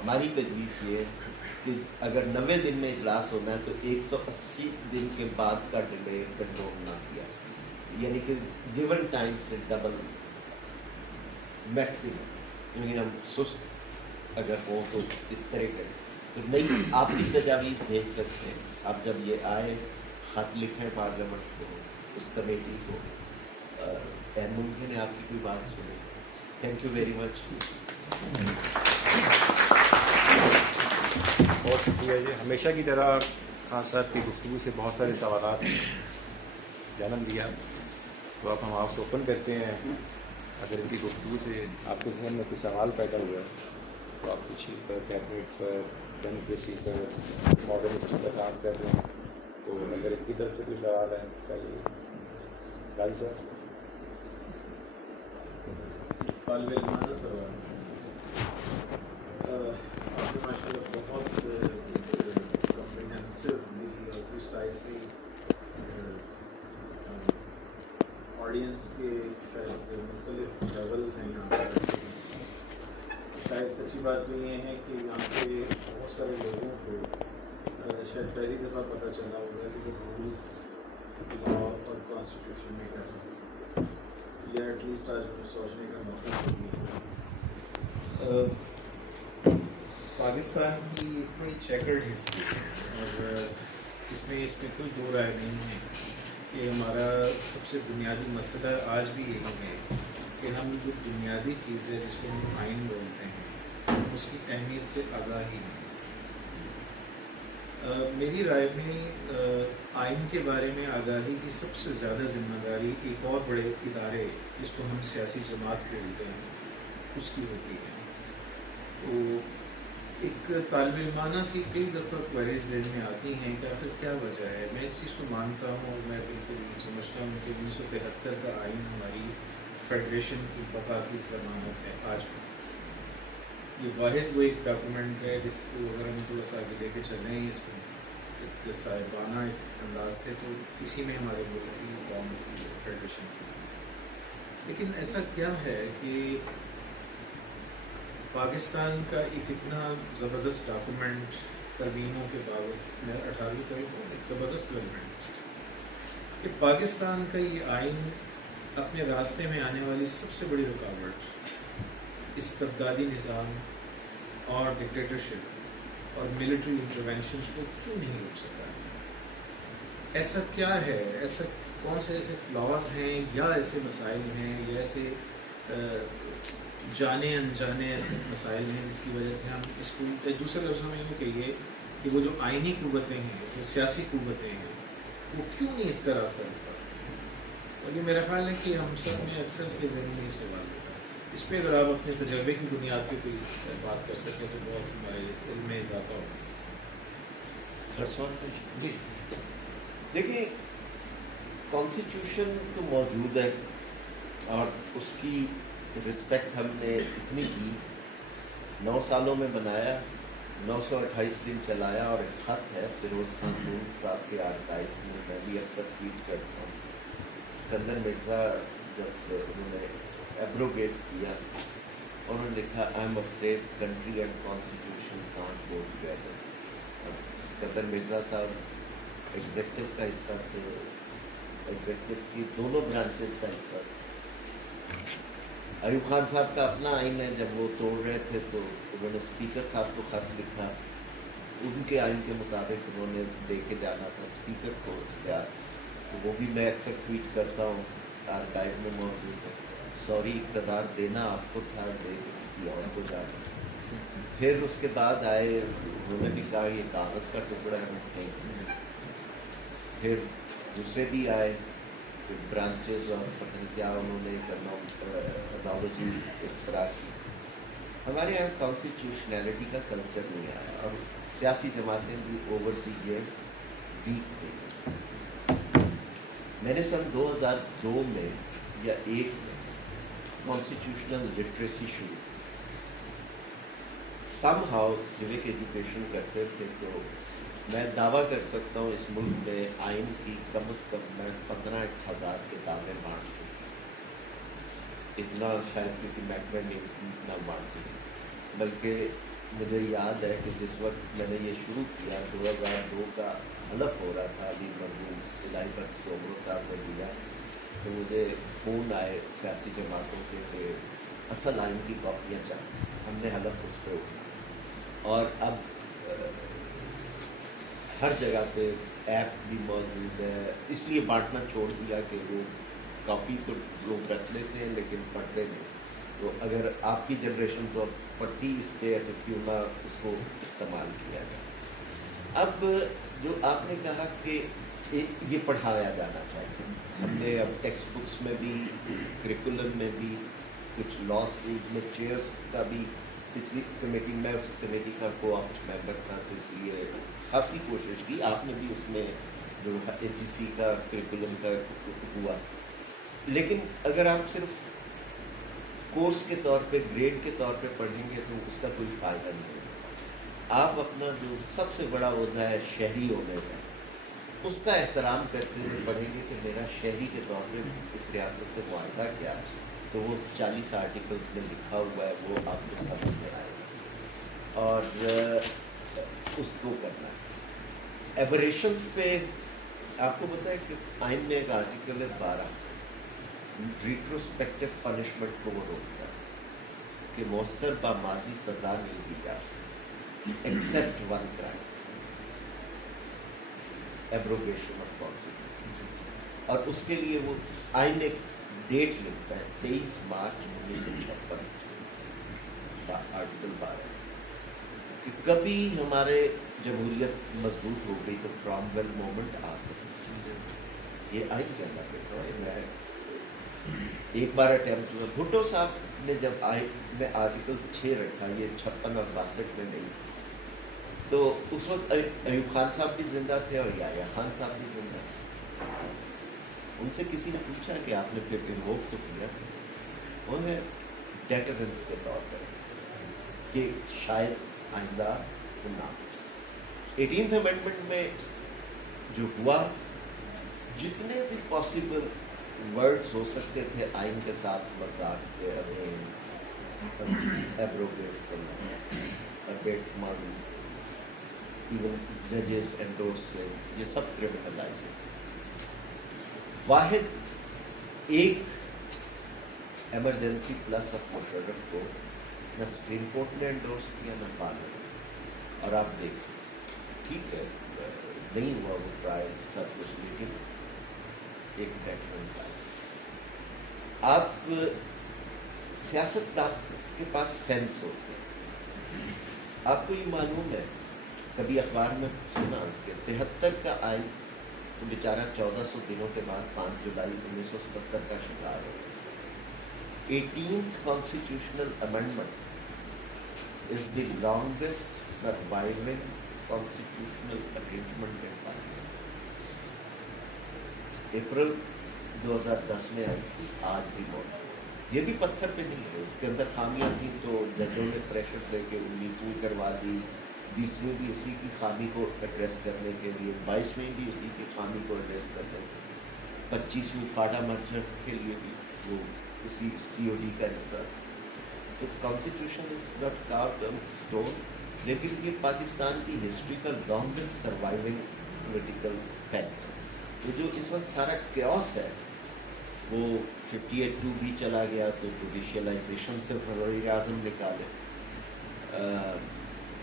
ہماری تجویز یہ ہے کہ اگر 90 دن میں اجلاس ہونا ہے تو 180 دن کے بعد کا ڈیلے کنٹرول نہ کیا، یعنی کہ گیون ٹائم سے ڈبل میکسیمم، کیونکہ ہم سست اگر ہوں تو اس طرح کریں. تو نہیں، آپ بھی تجاویز بھیج سکتے ہیں. آپ جب یہ آئے خط لکھیں پارلیمنٹ کو، اس کمیٹی کو، غیر ممکن ہے آپ کی کوئی بات سنیں. Thank you very much. بہت شکریہ جی. ہمیشہ کی طرح خان صاحب کی گفتگو سے بہت سارے سوالات جنم دیا. تو اب ہم آپ سے اوپن کرتے ہیں، اگر ان کی گفتگو سے آپ کے ذہن میں کوئی سوال پیدا ہوا ہے تو آپ کچھ پر کیبنٹ پر، ڈیموکریسی پر، ماڈرن ہسٹری پر کام کر رہے ہیں، تو اگر ان کی طرف سے کوئی سوال ہے پہلے غازی صاحب. طالب علمانہ سوال. آپ نے ماشاء اللہ بہت کمپریہنسولی اور پریسائزلی آڈینس کے شاید مختلف لیولز ہیں یہاں پر. شاید سچی بات تو یہ ہے کہ یہاں پہ بہت سارے لوگوں کو شاید پہلی دفعہ پتہ چلا ہوگا کہ رولس، لا اور کانسٹیٹیوشن میں کیا ہے، یا ایٹ لیسٹ آج ہمیں سوچنے کا موقع ملا. پاکستان کی اتنی چیکرڈ ہسٹری ہے اور اس میں کوئی دو رائے نہیں ہے کہ ہمارا سب سے بنیادی مسئلہ آج بھی یہی ہے کہ ہم جو بنیادی چیز ہے جس کو ہم آئین بولتے ہیں اس کی اہمیت سے آگاہی نہیں. میری رائے میں آئین کے بارے میں آگاہی کی سب سے زیادہ ذمہ داری ایک اور بڑے ادارے جس کو ہم سیاسی جماعت بولتے ہیں اس کی ہوتی ہے. تو ایک طالب علمانہ سی کئی دفعہ کوئریز ذہن میں آتی ہیں کہ آخر کیا وجہ ہے. میں اس چیز کو مانتا ہوں اور میں بالکل سمجھتا ہوں کہ 1973 کا آئین ہماری فیڈریشن کی بقا کی ضمانت ہے. آج یہ واحد وہ ایک ڈاکومنٹ ہے جس کو اگر ہم تھوڑا سا آگے لے کے چلیں اس کو ایک صاحبانہ ایک انداز سے، تو اسی میں ہمارے ملک کی قوم کی فیڈریشن کی. لیکن ایسا کیا ہے کہ پاکستان کا ایک اتنا زبردست ڈاکومنٹ ترمیموں کے بعد 18ویں ترمیم ایک زبردست ڈیولپمنٹ کہ پاکستان کا یہ آئین اپنے راستے میں آنے والی سب سے بڑی رکاوٹ استبدادی نظام اور ڈکٹیٹرشپ اور ملٹری انٹرونشنز کو کیوں نہیں روک سکا. ایسا کیا ہے، ایسا کون سے ایسے فلاز ہیں یا ایسے مسائل ہیں یا ایسے جانے انجانے ایسے مسائل ہیں جس کی وجہ سے ہم اس کو دوسرے لفظوں میں یہ کہیے کہ وہ جو آئینی قوتیں ہیں، جو سیاسی قوتیں ہیں، وہ کیوں نہیں اس کا راستہ دکھا. اور یہ میرا خیال ہے کہ ہم سب میں اکثر کے ذہن میں یہ سوال ہوتا ہے. اس پہ اگر آپ اپنے تجربے کی بنیاد پہ کوئی بات کر سکیں تو بہت ہمارے علم میں اضافہ ہوگا. جی دیکھیں، کانسٹیٹیوشن تو موجود ہے اور اس کی رسپیکٹ ہم نے اتنی کی. 9 سالوں میں بنایا، 928 دن چلایا، اور ایک خط ہے فیروز خان نون صاحب کے آرکائیو میں، میں بھی اکثر ٹویٹ کرتا ہوں. اسکندر مرزا جب انہوں نے ایبروگیٹ کیا، انہوں نے لکھا I am afraid country and constitution can't go together. Iskander Mirza صاحب ایگزیکٹو کا حصہ تھے، ایگزیکٹو کی دونوں برانچز کا حصہ تھے. ایوب خان صاحب کا اپنا آئین ہے، جب وہ توڑ رہے تھے تو انہوں نے اسپیکر صاحب کو خط لکھا، ان کے آئین کے مطابق انہوں نے دے کے جانا تھا اسپیکر کو اختیار. تو وہ بھی میں اکثر ٹویٹ کرتا ہوں، آرکائیو میں موجود ہے. سوری، اقتدار دینا آپ کو تھا، دے کے کسی اور کو جانا. پھر اس کے بعد آئے، انہوں نے بھی کہا یہ کاغذ کا ٹکڑا ہے پھینک. پھر دوسرے بھی آئے، پھر برانچز اور پتہ نہیں کیا انہوں نے انالوجی اختراع کی. ہمارے یہاں کانسٹیٹیوشنلٹی کا کلچر نہیں آیا اور سیاسی جماعتیں بھی اوور دی ایئرس ویک تھیں. میں نے سن 2002 میں یا 1 میں کانسٹیٹیوشنل لٹریسی شروع کی. سم ہاؤ سیوک ایجوکیشن کرتے تھے، تو میں دعویٰ کر سکتا ہوں اس ملک میں آئین کی کم از کم میں 15,000 کتابیں بانٹ چکی. اتنا شاید کسی محکمے میں نہ بانٹی، بلکہ مجھے یاد ہے کہ جس وقت میں نے یہ شروع کیا 2002 کا حلف ہو رہا تھا علی مرحوم الہی بخش سومرو صاحب نے دیا، تو مجھے فون آئے سیاسی جماعتوں کے کہ اصل آئین کی کاپیاں چاہیے. ہم نے حلف اس پہ اٹھا اور اب ہر جگہ پہ ایپ بھی موجود ہے. اس لیے بانٹنا چھوڑ دیا کہ وہ کاپی تو لوگ رکھ لیتے ہیں لیکن پڑھتے نہیں. تو اگر آپ کی جنریشن تو اب پڑھتی اس پہ ہے تو کیوں نہ اس کو استعمال کیا جائے. اب جو آپ نے کہا کہ یہ پڑھایا جانا چاہیے، ہم نے اب ٹیکسٹ بکس میں بھی کریکولم میں بھی کچھ لا اسکولس میں چیئرس کا بھی پچھلی کمیٹی میں اس کمیٹی کا کو آپٹ ممبر تھا تو اس لیے خاصی کوشش کی. آپ نے بھی اس میں جو اے جی سی کا کریکولم کا ہوا، لیکن اگر آپ صرف کورس کے طور پہ گریڈ کے طور پہ پڑھیں گے تو اس کا کوئی فائدہ نہیں ہوگا. آپ اپنا جو سب سے بڑا عہدہ ہے شہری ہونے کا، اس کا احترام کرتے ہوئے پڑھیں گے کہ میرا شہری کے طور پہ اس ریاست سے معاہدہ کیا ہے، تو وہ 40 آرٹیکلس میں لکھا ہوا ہے وہ آپ کو سمجھ میں آئے گا اور اس کو کرنا ہے. ایبریشنس پہ آپ کو پتہ ہے کہ آئین میں ایک آرٹیکل ہے 12 ریٹروسپیکٹو پنشمنٹ کو وہ روکتا ہے کہ مؤثر با ماضی سزا نہیں دی جا سکتی accept one crime, abrogation of constitution. اور اس کے لیے وہ آئین ایک ڈیٹ لکھتا ہے 23 مارچ 1956 آرٹیکل 12 کہ کبھی ہمارے جمہوریت مضبوط ہو گئی تو کرامویل مومنٹ آ سکتی. یہ آئین کے اندر لکھا ہے. ایک بار اٹیمپٹ ہوا بھٹو صاحب نے جب آئین میں آرٹیکل 6 رکھا، یہ 56 اور 62 میں نہیں، تو اس وقت ایوب خان صاحب بھی زندہ تھے اور یحییٰ خان صاحب بھی زندہ تھے. ان سے کسی نے پوچھا کہ آپ نے پھر انووک تو کیا تھا؟ وہ ہے ڈیٹرنس کے طور پر کہ شاید آئندہ نہ. 18th امینڈمنٹ میں جو ہوا، جتنے بھی پاسبل ورڈز ہو سکتے تھے آئین کے ساتھ مذاق کے، ابینس، ایبروگیشن، ابیٹمنٹ، ایون ججز انڈورس سے، یہ سب کرمنلائزنگ. واحد ایک ایمرجنسی پلس آف مشرف کو نہ سپریم کورٹ نے انڈورس کیا نہ پارلیمنٹ. اور آپ دیکھیں ٹھیک ہے نہیں ہوا وہ ٹرائل سب کچھ، لیکن ایک ڈیٹرنس آئی. آپ سیاستدان کے پاس فینس ہوتے ہیں. آپ کو یہ معلوم ہے، کبھی اخبار میں سنا کہ 73 کا آئین تو بیچارہ 1400 دنوں کے بعد 5 جولائی 1977 کا شکار ہو. 18th constitutional amendment is the longest surviving constitutional arrangement in Pakistan. April 2010 میں آئی تھی، آج بھی موجود. یہ بھی پتھر پہ نہیں ہے، اس کے اندر خامیاں تھیں تو ججوں نے پریشر دے کے 19ویں کروا دی، 20ویں بھی اسی کی خامی کو ایڈریس کرنے کے لیے، 22ویں بھی اسی کی خامی کو ایڈریس کرنے کے لیے، 25ویں فاڈا مرچر کے لیے بھی وہ اسی سی او ڈی کا حصہ تھا. تو constitution is not carved on stone, لیکن یہ پاکستان کی ہسٹری کا لانگسٹ سروائیونگ پولیٹیکل فیکٹ. تو جو اس وقت سارا کیوس ہے وہ 58(2) بھی چلا گیا تو جوڈیشلائزیشن سے وزیر اعظم نکالے،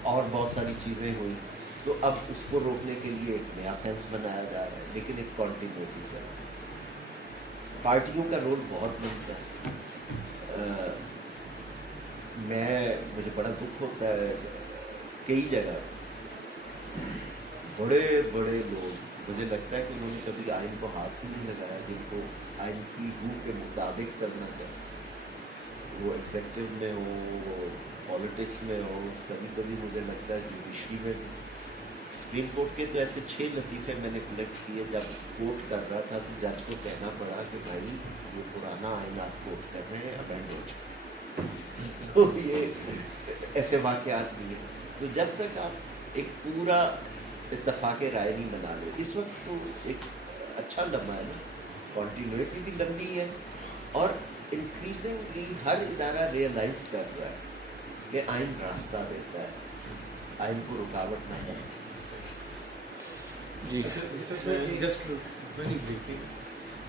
اور بہت ساری چیزیں ہوئی. تو اب اس کو روکنے کے لیے ایک نیا فینس بنایا جا رہا ہے، لیکن ایک کنٹینیوٹی ہے. پارٹیوں کا رول بہت بنتا ہے. مجھے بڑا دکھ ہوتا ہے کئی جگہ بڑے بڑے لوگ، مجھے لگتا ہے کہ انہوں نے کبھی آئین کو ہاتھ ہی نہیں لگایا، جن کو آئین کی روح کے مطابق چلنا چاہیے، وہ ایگزیکٹو میں ہو، وہ پالیٹکس میں ہو. کبھی کبھی مجھے لگتا ہے جوڈیشری میں سپریم کورٹ کے تو ایسے 6 لطیفے میں نے کلیکٹ کیے. جب کوٹ کر رہا تھا تو جج کو کہنا پڑا کہ بھائی یہ پرانا آئین آپ کوٹ کر رہے ہیں، امینڈ ہو چکا. تو یہ ایسے واقعات بھی ہیں. تو جب تک آپ ایک پورا اتفاق رائے نہیں بنا لے، اس وقت تو ایک اچھا لمحہ ہے نا، کنٹینیوٹی بھی لمبی ہے اور انکریزنگلی ہر ادارہ ریئلائز کر رہا ہے کہ آئین راستہ دیتا ہے, آئین کو رکاوٹ نہ سمجھے. جی جسٹ ویری بریفلی,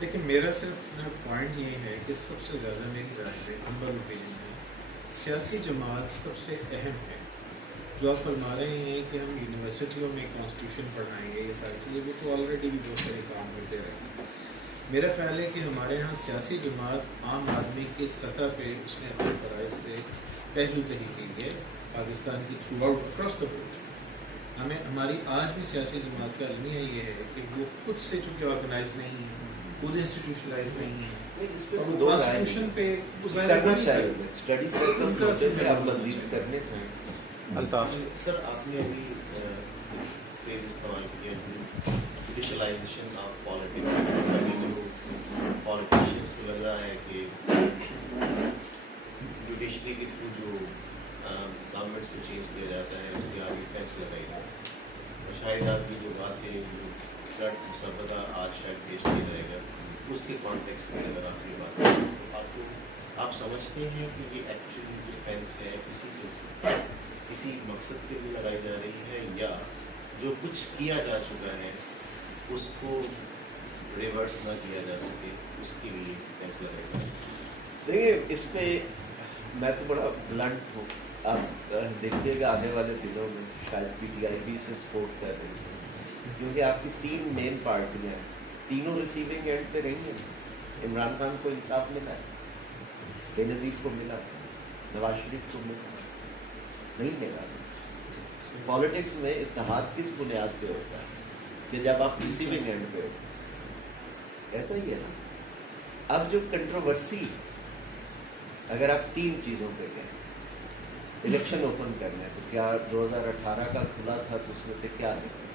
لیکن میرا صرف پوائنٹ یہ ہے کہ سب سے زیادہ میری رائے میں ہمبل اوپینین ہے, سیاسی جماعت سب سے اہم ہے. جو آپ فرما رہے ہیں کہ ہم یونیورسٹیوں میں کانسٹیٹیوشن پڑھائیں گے, یہ ساری چیزیں, وہ تو آلریڈی بھی بہت سارے کام ہوتے رہے ہیں. میرا خیال ہے کہ ہمارے ہاں سیاسی جماعت عام آدمی کی سطح پہ اس نے اپنے فرائض سے پہلو تہی کی ہے پاکستان کی through out across the board. ہمیں ہماری آج بھی سیاسی جماعت کا المیہ یہ ہے کہ وہ خود سے چونکہ آرگنائز نہیں ہے, خود انسٹیٹیوشنلائز نہیں ہے, اور وہ کانسٹیٹیوشن پہ کرنا چاہیے اسٹڈی سرکل آپ مزید کرنے چاہیں. الطاف سر آپ نے ابھی فریز استعمال کیا جوڈیشلائزیشن آف پالیٹکس. ابھی جو پالیٹیشینس کو لگ رہا ہے کہ جوڈیشری کے تھرو جو گورنمنٹس کو چینج کیا جاتا ہے اس کے آگے فینس لگائی جائے, اور شاید آپ کی جو بات ہے جو فلڈ مسودہ آج شاید پیش کیا جائے گا اس کے کانٹیکسٹ میں اگر آپ کی بات کریں تو آپ سمجھتے ہیں کہ یہ ایکچولی جو فینس ہے کسی سلسلے کسی مقصد کے لیے لگائی جا رہی ہے, یا جو کچھ کیا جا چکا ہے اس کو ریورس نہ کیا جا سکے اس کے لیے فینس لگائی جا رہی ہے؟ دیکھیے اس پہ میں تو بڑا بلنٹ ہوں. آپ دیکھیے گا آنے والے دنوں میں شاید پی ٹی آئی بھی سے سپورٹ کر رہی ہے, کیونکہ آپ کی 3 مین پارٹیاں ہیں, تینوں ریسیونگ اینڈ پہ رہی ہیں. عمران خان کو انصاف ملا ہے, بے نظیر کو ملا, نواز شریف کو ملا, نہیں ملا. پالیٹکس میں اتحاد کس بنیاد پہ ہوتا ہے کہ جب آپ ریسیونگ اینڈ پہ ہو, ایسا ہی ہے نا. اب جو کنٹروورسی, اگر آپ 3 چیزوں پہ کہیں الیکشن اوپن کرنا ہے تو کیا 2018 کا کھلا تھا تو اس میں سے کیا نکلا,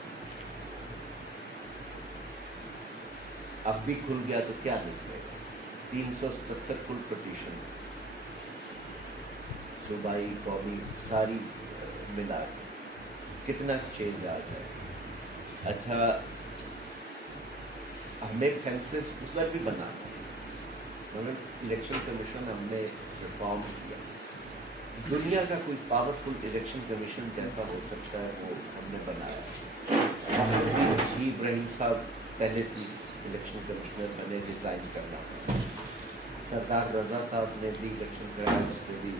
اب بھی کھل گیا تو کیا نکلے گا. 377 کل پٹیشن صوبائی قومی ساری ملا کے کتنا چینج آ جائے. اچھا ہمیں فینسز ادھر بھی بنانا ہے. الیکشن کمیشن ہم نے ریفارم کیا, دنیا کا کوئی پاورفل الیکشن کمیشن کیسا ہو سکتا ہے وہ ہم نے بنایا. جی ابراہیم صاحب پہلے چیف الیکشن کمشنر بنے, ڈیزائن کرنا پڑا. سردار رضا صاحب نے بھی الیکشن کرایا, اس پہ بھی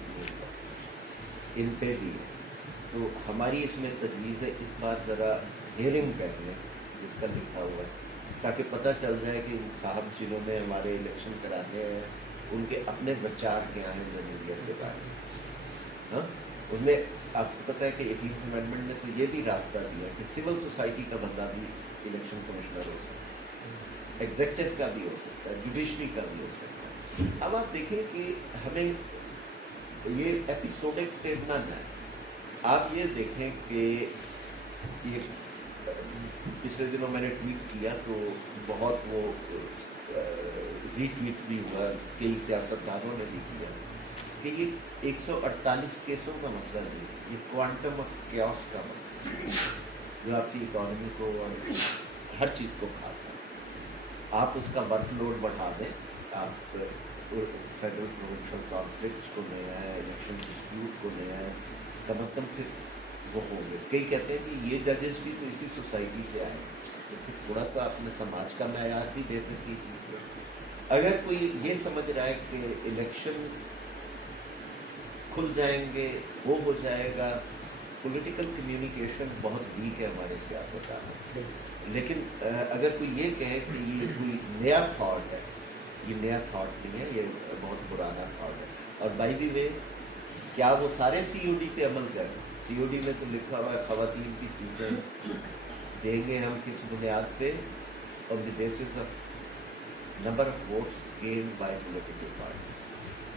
ان پہ بھی. تو ہماری اس میں تجویز ہے اس بار ذرا ہیئرنگ کر لیں جس کا لکھا ہوا ہے, تاکہ پتہ چل جائے کہ صاحب جنہوں نے ہمارے الیکشن کرانے ہیں ان کے اپنے وچار کیا ہیں جمہوریت کے بارے میں. ہاں اس میں آپ کو پتہ ہے کہ 18th امینڈمنٹ نے تو یہ بھی راستہ دیا کہ سول سوسائٹی کا بندہ بھی الیکشن کمشنر ہو سکتا ہے, ایگزیکٹو کا بھی ہو سکتا ہے, جوڈیشری کا بھی ہو سکتا ہے. اب آپ دیکھیں کہ ہمیں یہ ایپیسوڈک پہ نہ جائیں. آپ یہ دیکھیں کہ یہ پچھلے دنوں میں نے ٹویٹ کیا تو بہت وہ ری ٹویٹ بھی ہوا, کئی سیاستدانوں نے بھی کیا کہ یہ 148 کیسوں کا مسئلہ نہیں, یہ کوانٹم آف کیوس کا مسئلہ ہے جو آپ کی اکانومی کو اور ہر چیز کو کھاتا ہے. آپ اس کا ورک لوڈ بڑھا دیں, آپ فیڈرل پروونشل کانفلکٹس کو لے آئے, الیکشن ڈسپیوٹ کو لے آئے, کم از کم پھر وہ ہوں گے. کئی کہتے ہیں کہ یہ ججز بھی تو اسی سوسائٹی سے آئے, تو پھر تھوڑا سا اپنے سماج کا معیار بھی بہتر کیجیے. اگر کوئی یہ سمجھ رہا ہے کہ الیکشن کھل جائیں گے وہ ہو جائے گا, پولیٹیکل کمیونیکیشن بہت ویک ہے ہمارے سیاستدانوں میں. لیکن اگر کوئی یہ کہے کہ یہ کوئی نیا تھاٹ ہے, یہ نیا تھاٹ نہیں ہے, یہ بہت پرانا تھاٹ ہے. اور بائی دی وے کیا وہ سارے سی او ڈی پہ عمل کریں؟ سی او ڈی میں تو لکھا ہوا ہے خواتین کی سیٹیں دیں گے ہم کس بنیاد پہ, on the basis of number of votes gain by political parties.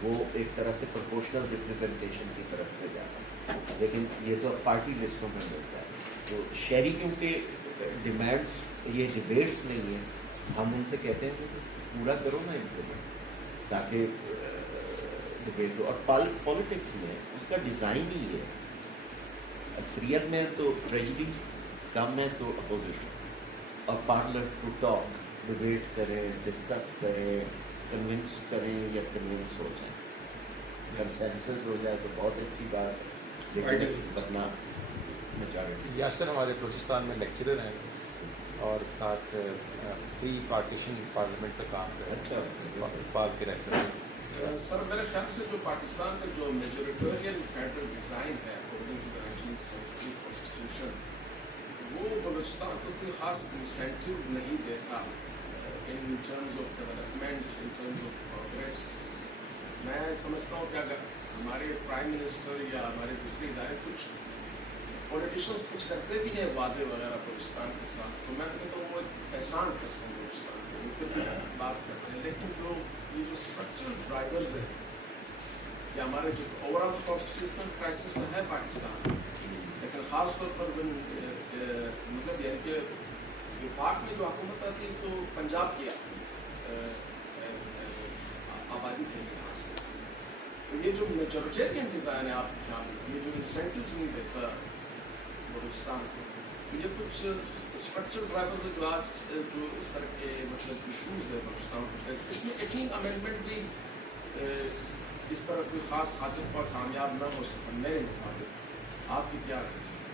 وہ ایک طرح سے پروپورشنل ریپرزنٹیشن کی طرف سے جاتا ہے, لیکن یہ تو پارٹی لسٹوں میں ملتا ہے. تو شہریوں کے ڈیمانڈس, یہ ڈبیٹس نہیں ہیں, ہم ان سے کہتے ہیں کہ پورا کرو نا امپلیمنٹ, تاکہ ڈبیٹ ہو. اور پالیٹکس میں اس کا ڈیزائن ہی ہے, اکثریت میں تو ٹریجڈی, کم ہے تو اپوزیشن, اور پارلر ٹو ٹاک, ڈبیٹ کریں, ڈسکس کریں, کنونس کریں یا کنونس ہو جائیں. کنسنسس ہو جائے تو بہت اچھی بات ہے، لیکن ورنہ میجارٹی یاسر ہمارے بلوچستان میں لیکچرر ہیں اور ساتھ پری پارٹیشن پارلیمنٹ کا کام کر رہے ہیں، پال کے رہتے ہیں. سر میرے خیال سے جو پاکستان کا جو میجورٹورین فیڈرل ڈیزائن ہے اکارڈنگ ٹو 1973 کانسٹیٹیوشن، وہ بلوچستان کو کوئی خاص انسینٹیو نہیں دیتا in terms of development, in terms of progress. میں سمجھتا ہوں کہ اگر ہمارے پرائم منسٹر یا ہمارے دوسرے ادارے کچھ پولیٹیشینس کچھ کرتے بھی ہیں وعدے وغیرہ بلوچستان کے ساتھ، تو میں کہتا ہوں وہ احسان کرتا ہوں بلوچستان کو، ان پہ بات کرتے ہیں. لیکن جو یہ جو اسٹرکچرل ڈرائیورز ہیں یا ہمارے جو اوور آل کانسٹیٹیوشنل کرائسس میں ہے پاکستان، لیکن خاص طور پر مطلب یعنی کہ وفاق میں جو حکومت آتی ہے تو پنجاب کی آبادی کے لحاظ سے، تو یہ جو میجورٹیرین ڈیزائن ہے آپ کے خیال میں، یہ جو انسینٹیوز نہیں دیتا بلوچستان کو، تو یہ کچھ اسٹرکچرل ڈرائیورز ہے جو آج جو اس طرح کے مطلب ایشوز ہے بلوچستان کو، اس میں 18 امینڈمنٹ بھی اس طرح کوئی خاص خاطر پر کامیاب نہ ہو سکتا میرے مطابق. آپ بھی کیا کر سکتے؟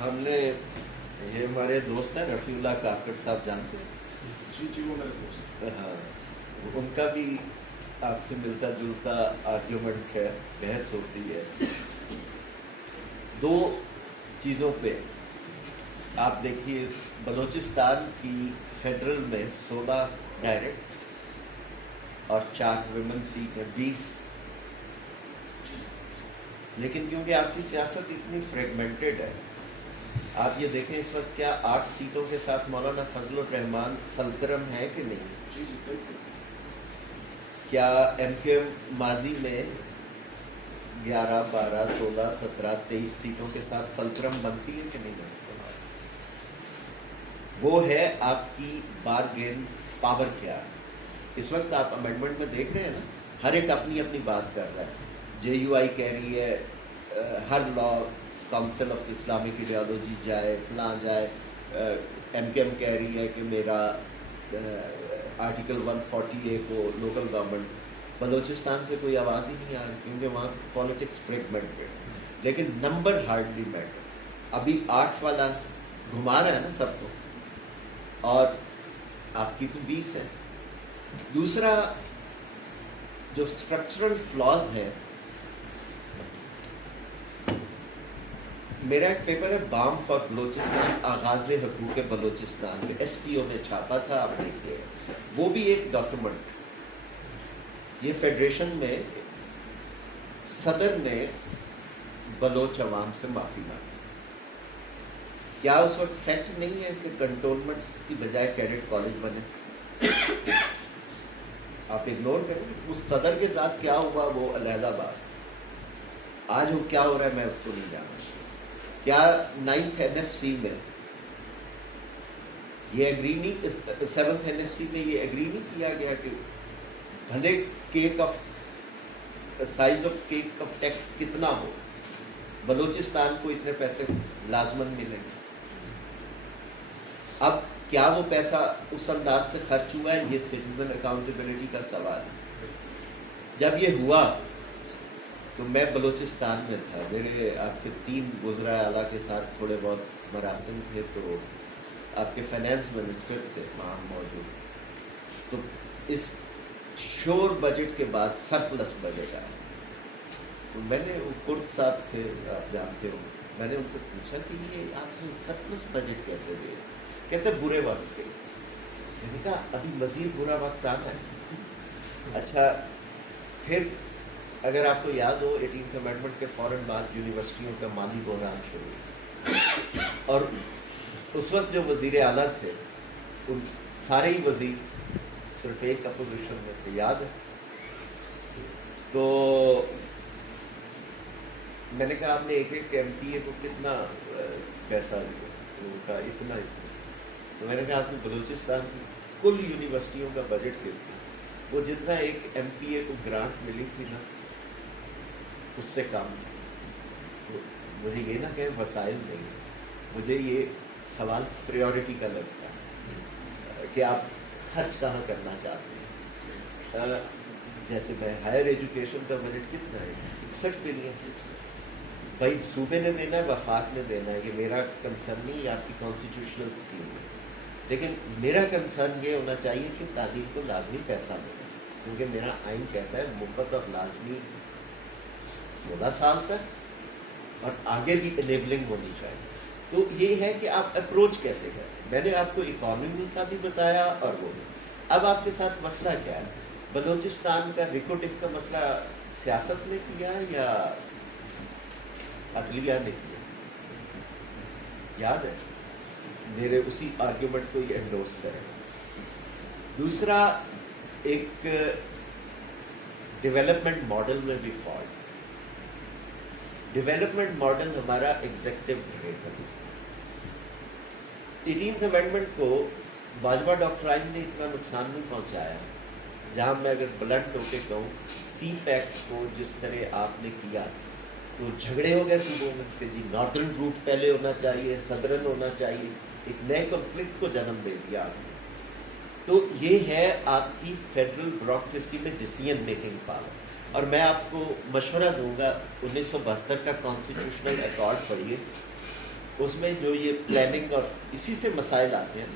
ہم نے یہ ہمارے دوست ہیں رفیع اللہ کاکڑ صاحب جانتے ہیں؟ جی جی وہ میرے دوست. ہاں، ان کا بھی آپ سے ملتا جلتا آرگیومنٹ ہے، بحث ہوتی ہے دو چیزوں پہ. آپ دیکھیے بلوچستان کی فیڈرل میں 16 ڈائریکٹ اور 4 ویمن سیٹ ہے، 20. لیکن کیونکہ آپ کی سیاست اتنی فریگمنٹڈ ہے، آپ یہ دیکھیں اس وقت کیا 8 سیٹوں کے ساتھ مولانا فضل الرحمان فلترم ہے کہ نہیں؟ جی جی بالکل. کیا ایم کیو ایم ماضی میں 11 12 16 17 23 سیٹوں کے ساتھ فلترم بنتی ہے کہ نہیں بنتی؟ وہ ہے آپ کی بارگین پاور. کیا اس وقت آپ امینڈمنٹ میں دیکھ رہے ہیں نا، ہر ایک اپنی اپنی بات کر رہا ہے. جے یو آئی کہہ رہی ہے ہر لا کاؤنسل آف اسلامک ایڈیالوجی جائے، فلاں جائے. ایم کے ایم کہہ رہی ہے کہ میرا آرٹیکل 140A کو لوکل گورنمنٹ. بلوچستان سے کوئی آواز ہی نہیں آ رہی کیونکہ وہاں پالیٹکس فریگمنٹڈ. لیکن نمبر ہارڈلی میٹر. ابھی 8 والا گھما رہا ہے نا سب کو، اور آپ کی تو 20 ہے. دوسرا جو اسٹرکچرل فلاز ہے، میرا ایک پیپر ہے بام فار بلوچستان، آغاز حقوق بلوچستان، ایس پی او میں چھاپا تھا، آپ دیکھیے. وہ بھی ایک ڈاکومنٹ. یہ فیڈریشن میں صدر نے بلوچ عوام سے معافی مانگی. کیا اس وقت فیکٹ نہیں ہے کہ کنٹونمنٹس کی بجائے کیڈٹ کالج بنے؟ آپ اگنور کریں. اس صدر کے ساتھ کیا ہوا وہ علیحدہ بات. آج وہ کیا ہو رہا ہے میں اس کو نہیں جانتا. کیا 9th NFC میں یہ ایگری نہیں، 7th NFC میں یہ ایگری نہیں کیا گیا کہ بھلے cake of size of cake of tax کتنا ہو، بلوچستان کو اتنے پیسے لازمن ملیں گے. اب کیا وہ پیسہ اس انداز سے خرچ ہوا ہے؟ یہ سٹیزن اکاؤنٹیبلٹی کا سوال ہے. جب یہ ہوا تو میں بلوچستان میں تھا، میرے آپ کے 3 وزراء اعلیٰ کے ساتھ تھوڑے بہت مراسم تھے، تو آپ کے فائنانس منسٹر تھے وہاں موجود. تو اس شور بجٹ کے بعد سرپلس بجٹ آیا. تو میں نے وہ کرد صاحب تھے، آپ جانتے ہو، میں نے ان سے پوچھا کہ یہ آپ نے سرپلس بجٹ کیسے دے؟ کہتے برے وقت کے. میں نے کہا ابھی مزید برا وقت آنا ہے. اچھا، پھر اگر آپ کو یاد ہو 18th امینڈمنٹ کے فوراً بعد یونیورسٹیوں کا مالی بحران شروع ہوا، اور اس وقت جو وزیر اعلیٰ تھے ان سارے ہی وزیر صرف ایک اپوزیشن میں تھے، یاد ہے؟ تو میں نے کہا آپ نے ایک ایک MPA کو کتنا پیسہ دیا؟ ان کا اتنا. تو میں نے کہا آپ نے بلوچستان کی کل یونیورسٹیوں کا بجٹ کتنا؟ وہ جتنا ایک MPA کو گرانٹ ملی تھی نا اس سے کم. تو مجھے یہ نہ کہیں وسائل نہیں، مجھے یہ سوال پریورٹی کا لگتا ہے کہ آپ خرچ کہاں کرنا چاہتے ہیں. جیسے میں ہائر ایجوکیشن کا بجٹ کتنا ہے 61 بلین. بھائی صوبے نے دینا ہے, وفاق نے دینا ہے, یہ میرا کنسرن نہیں, یہ آپ کی کانسٹیٹیوشنل اسکیم ہے. لیکن میرا کنسرن یہ ہونا چاہیے کہ تعلیم کو لازمی پیسہ ملے, کیونکہ میرا آئین کہتا ہے مفت اور لازمی 16 سال تک, اور آگے بھی انیبلنگ ہونی چاہیے. تو یہ ہے کہ آپ اپروچ کیسے کریں. میں نے آپ کو اکانومی کا بھی بتایا اور وہ بھی. اب آپ کے ساتھ مسئلہ کیا ہے؟ بلوچستان کا ریکوٹک کا مسئلہ سیاست نے کیا یا عدلیہ نے کیا؟ یاد ہے میرے اسی آرگیومنٹ کو یہ انڈورس کریں. دوسرا, ایک ڈیولپمنٹ ماڈل میں بھی فالٹ. ڈیولپمنٹ ماڈل ہمارا ایگزیکٹو ڈریون. 18th امینڈمنٹ کو باجوہ ڈاکٹرائن نے اتنا نقصان نہیں پہنچایا, جہاں میں اگر بلنٹ ہو کے کہوں سی پیک کو جس طرح آپ نے کیا تو جھگڑے ہو گئے صوبوں میں کہ جی ناردرن روٹ پہلے ہونا چاہیے, سدرن ہونا چاہیے, ایک نئے کنفلکٹ کو جنم دے دیا آپ نے. تو یہ ہے آپ کی فیڈرل بیوروکریسی میں ڈیسیژن میکنگ پاور. اور میں آپ کو مشورہ دوں گا 1972 کا کانسٹیٹیوشنل ایکارڈ پڑھیے, اس میں جو یہ پلاننگ اور اسی سے مسائل آتے ہیں,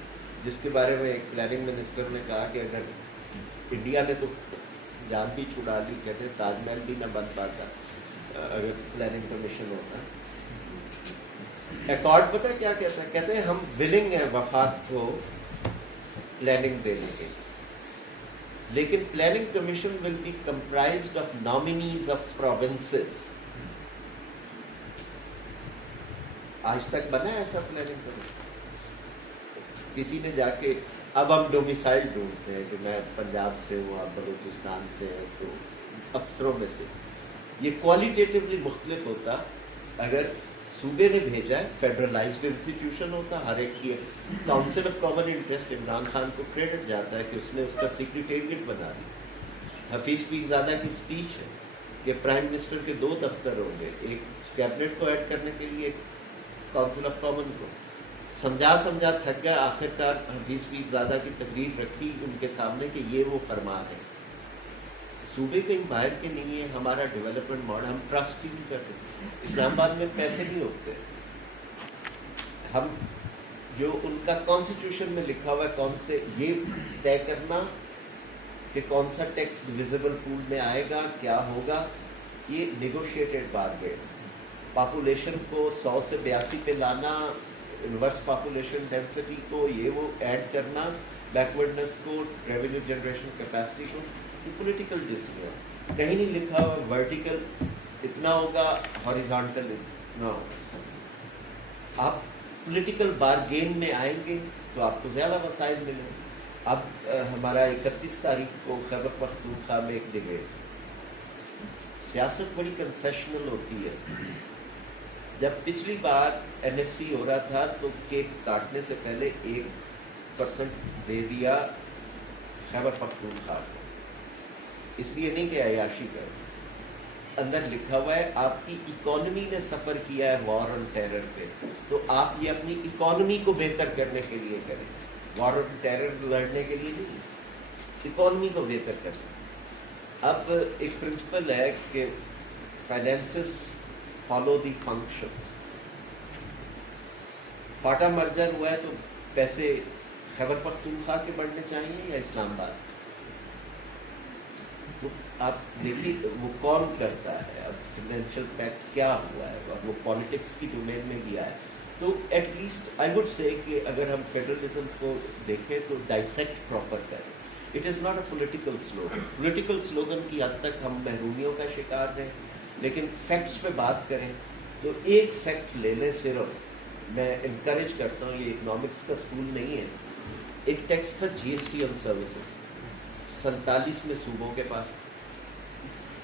جس کے بارے میں ایک پلاننگ منسٹر نے کہا کہ اگر انڈیا نے تو جان بھی چھڑا لی, کہتے ہیں تاج محل بھی نہ بن پاتا اگر پلاننگ کمیشن ہوتا. ایکارڈ پتہ کیا کہتا ہے؟ کہتے ہیں ہم ولنگ ہیں وفاق کو پلاننگ دینے کے, لیکن planning commission will be comprised of nominees of provinces. آج تک بنا ہے ایسا پلاننگ کمیشن؟ کسی نے جا کے, اب ہم ڈومیسائل ڈھونڈتے ہیں کہ میں پنجاب سے ہوں, آپ بلوچستان سے ہیں, تو افسروں میں سے یہ کوالٹیٹیولی مختلف ہوتا اگر صوبے نے بھیجا ہے, فیڈرلائزڈ انسٹیٹیوشن ہوتا, ہر ایک کی council of common interest Imran Khan کو کریڈٹ جاتا ہے کہ اس نے اس کا سیکریٹریٹ بنا دیا. حفیظ پیرزادہ کی اسپیچ ہے کہ پرائم منسٹر کے 2 دفتر ہوں گے, ایک کیبنٹ کو ایڈ کرنے کے لیے, ایک کاؤنسل آف کامن کو. سمجھا تھک گیا, آخرکار حفیظ پیرزادہ کی تقریر رکھی ان کے سامنے کہ یہ وہ فرمان ہے. صوبے کہیں باہر کے نہیں ہے. ہمارا ڈیولپمنٹ ماڈل ہم ٹرسٹ ہی نہیں کرتے. اسلام آباد میں پیسے نہیں ہوتے. ہم جو ان کا کانسٹیٹیوشن میں لکھا ہوا ہے کون سے, یہ طے کرنا کہ کون سا ٹیکس ڈویزیبل پول میں آئے گا, کیا ہوگا, یہ نیگوشیٹڈ بارگین. پاپولیشن کو 100 سے 82 پہ لانا, انورس پاپولیشن ڈینسٹی کو یہ وہ ایڈ کرنا, بیکورڈنس کو, ریونیو جنریشن کیپیسٹی کو, یہ پولیٹیکل ڈیسیژن. کہیں نہیں لکھا ہوا ورٹیکل اتنا ہوگا, ہاریزانٹل اتنا ہوگا. آپ پولیٹیکل بارگین میں آئیں گے تو آپ کو زیادہ وسائل ملیں. اب ہمارا 31 تاریخ کو خیبر پختونخوا میں ایک ڈبیٹ, سیاست بڑی کنسیشنل ہوتی ہے. جب پچھلی بار NFC ہو رہا تھا تو کیک کاٹنے سے پہلے 1% دے دیا خیبر پختونخوا کو, اس لیے نہیں کہ عیاشی کر. اندر لکھا ہوا ہے آپ کی اکانومی نے سفر کیا ہے وار آن ٹیرر پہ, تو آپ یہ اپنی اکانومی کو بہتر کرنے کے لیے کریں, وار آن ٹیرر لڑنے کے لیے نہیں, اکانومی کو بہتر کریں. اب ایک پرنسپل ہے کہ finances follow the function. FATA merger ہوا ہے تو پیسے خیبر پختونخوا کے بڑھنے چاہیے یا اسلام آباد؟ تو آپ دیکھیے وہ کون کرتا ہے. اب فائنینشیل پیکٹ کیا ہوا ہے اور وہ پالیٹکس کی ڈومین میں بھی آیا. تو at least I would say کہ اگر ہم فیڈرلزم کو دیکھیں تو ڈائسیکٹ پراپر کریں. It is not a political slogan. Political slogan کی حد تک ہم محرومیوں کا شکار رہیں, لیکن فیکٹس پہ بات کریں تو ایک فیکٹ لے لیں صرف. میں انکریج کرتا ہوں, یہ اکنامکس کا اسکول نہیں ہے. ایک ٹیکس تھا GST آن سروسز, 47 میں صوبوں کے پاس.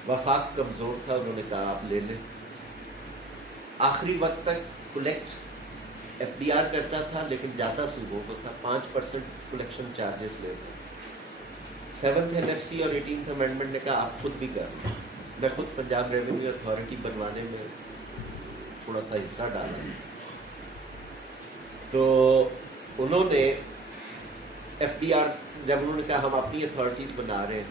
وفاق کمزور تھا, انہوں نے کہا آپ لے لیں. آخری وقت تک کلیکٹ FBR کرتا تھا لیکن جاتا صوبوں کو تھا, 5% کلیکشن چارجز لیتے. 7th NFC اور 18th امینڈمنٹ نے کہا آپ خود بھی کر لیں. میں خود پنجاب ریونیو اتھارٹی بنوانے میں تھوڑا سا حصہ ڈالا. تو انہوں نے FBR جب انہوں نے کہا ہم اپنی اتھارٹیز بنا رہے ہیں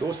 2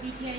PTI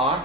8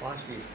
5 PhD,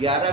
11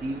CV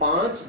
5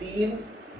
3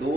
2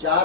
4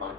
5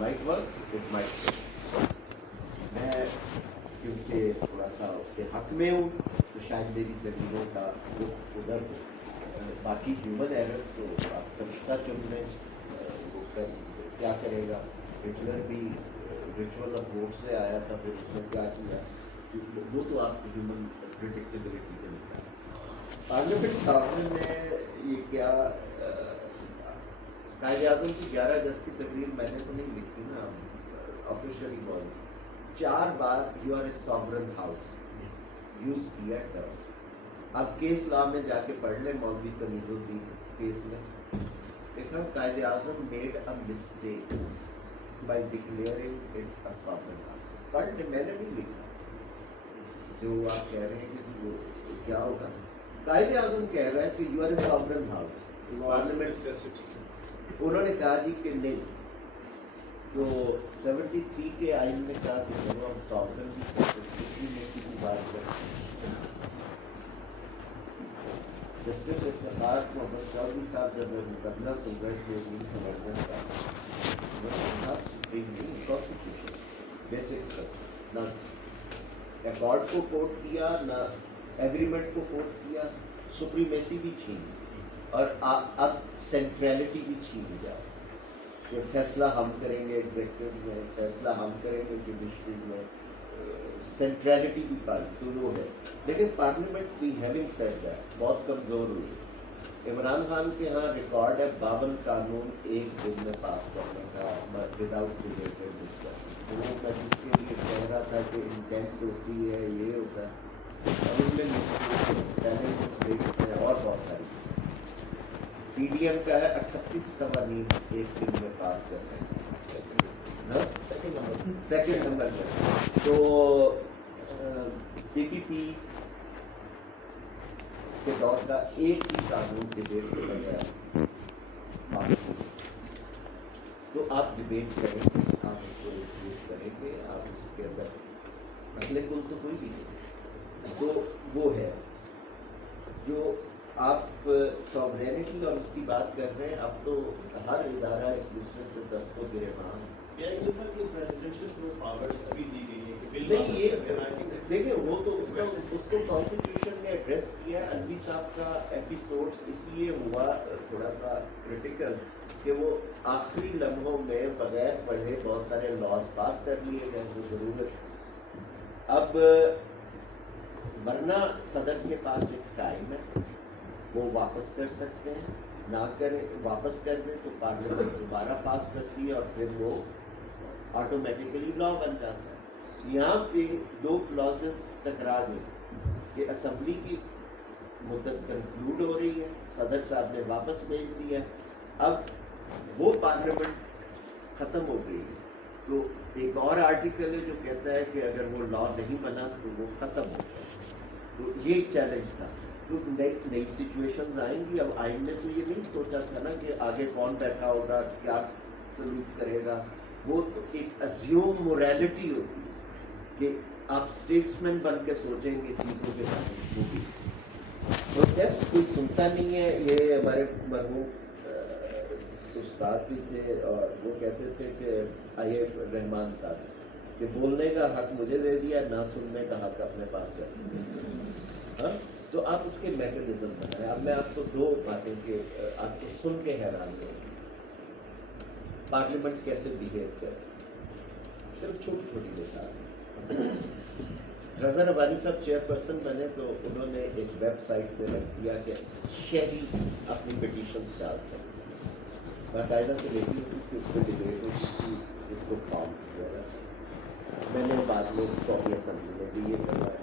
might work, it might fail. میں کیونکہ تھوڑا سا اس کے حق میں ہوں تو شاید میری دلیلوں کا رخ ادھر ہو. باقی ہیومن ایرر تو آپ فرشتہ چن لیں وہ کیا کرے گا. ہٹلر بھی ریچول آف ووٹ سے آیا تھا, پھر اس نے کیا کیا, وہ تو آپ ہیومن پریڈکٹیبلٹی کے نکلا. پارلیمنٹ ساؤن نے یہ کیا, قائد اعظم کی 11 اگست کی تقریر میں نے تو نہیں لکھی نا آفیشیلی بول, 4 بار you are a sovereign house use کیا ٹرمز. اب کیس لا میں جا کے پڑھ لیں مولوی تمیز الدین کیس میں دیکھا Quaid Azam made a mistake by declaring it a sovereign house. پڑھ لیں, میں نے نہیں لکھا جو آپ کہہ رہے ہیں کہ وہ کیا ہوگا. قائد اعظم کہہ رہا ہے کہ you are a sovereign house. Parliament انہوں نے کہا جی کہ نہیں, جو 73 کے آئین میں کہا کہ چلو ہم ساورن کی بات کریں. جسٹس افتخار محمد چودھری صاحب جب مقدمہ سن رہے تھے گورنمنٹ کا کانسٹیٹیوشن بیسکس نہ ایکارڈ کو کوٹ کیا نہ ایگریمنٹ کو کوٹ کیا, سپریمیسی بھی چھین اور اب سینٹریلٹی بھی چھین جاؤ. فیصلہ ہم کریں گے ایگزیکٹو میں, فیصلہ ہم کریں گے جوڈیشری میں, سینٹریلٹی بھی پائی تو وہ ہے. لیکن پارلیمنٹ بھی ہیونگ سیڈ دیٹ بہت کمزور ہوئی. عمران خان کے ہاں ریکارڈ ہے 52 قانون ایک دن میں پاس کرنے کا وداؤٹ ریلیٹڈ ڈسکشن. وہ میں جس کے لیے کہہ رہا تھا کہ انٹینٹ ہوتی ہے یہ ہوتا ہے, اور ان میں مسٹیکس ہیں اور بہت ساری. پی ڈی ایم کا ہے 38 قوانین ایک دن میں پاس کرنے کا, سیکنڈ نمبر پہ. تو پی پی پی کے دور کا ایک ہی قانون ڈبیٹ کے بغیر, تو آپ ڈبیٹ کریں گے, آپ اس کو ڈبیٹ کریں گے, آپ اس کے اندر اگلے کل تو کوئی نہیں ہے. تو وہ ہے جو آپ ساورینٹی اور اس کی بات کر رہے ہیں. اب تو ہر ادارہ ایک دوسرے سے دست کو گرفتار ہے. نہیں یہ دیکھیں وہ تو اس کو کانسٹیٹیوشن نے ایڈریس کیا. الوی صاحب کا ایپیسوڈ اس لیے ہوا تھوڑا سا کریٹیکل کہ وہ آخری لمحوں میں بغیر پڑھے بہت سارے لاز پاس کر لیے گئے جو ضرورت. اب ورنہ صدر کے پاس ایک ٹائم ہے, وہ واپس کر سکتے ہیں, نہ کریں واپس کر دیں تو پارلیمنٹ دوبارہ پاس کرتی ہے اور پھر وہ آٹومیٹیکلی لا بن جاتا ہے. یہاں پہ 2 کلازز ٹکرا گئی کہ اسمبلی کی مدت کنکلوڈ ہو رہی ہے, صدر صاحب نے واپس بھیج دیا, اب وہ پارلیمنٹ ختم ہو گئی. تو ایک اور آرٹیکل ہے جو کہتا ہے کہ اگر وہ لا نہیں بنا تو وہ ختم ہو جائے. تو یہ چیلنج تھا. تو نئی سچویشنز آئیں گی. اب آئین نے تو یہ نہیں سوچا تھا نا کہ آگے کون بیٹھا ہوگا, کیا سلوک کرے گا. وہ تو ایک ازیوم موریلٹی ہوتی ہے کہ آپ اسٹیٹسمین بن کے سوچیں گے چیزوں کے بارے میں. وہ بھی پروسیس کوئی سنتا نہیں ہے. یہ ہمارے مرحوم استاد بھی تھے اور وہ کہتے تھے کہ آئیے رحمان صاحب کہ بولنے کا حق مجھے دے دیا, نہ سننے کا حق اپنے پاس رکھ دیا. تو آپ اس کے میکنزم بنائیں. اب میں آپ کو 2 باتیں کہ آپ کو سن کے حیران کریں. پارلیمنٹ کیسے بہیو کرے, صرف چھوٹی چھوٹی مثال. رضا ربانی صاحب چیئرپرسن بنے تو انہوں نے ایک ویب سائٹ پہ رکھ دیا کہ شہری اپنی پٹیشن ڈال سکتے. باقاعدہ سے لیتی ہوتی کہ اس پہ ڈبیٹ ہوتی تھی, اس کو فارم کیا جاتا. میں نے بعد میں قومی اسمبلی میں بھی یہ کروایا,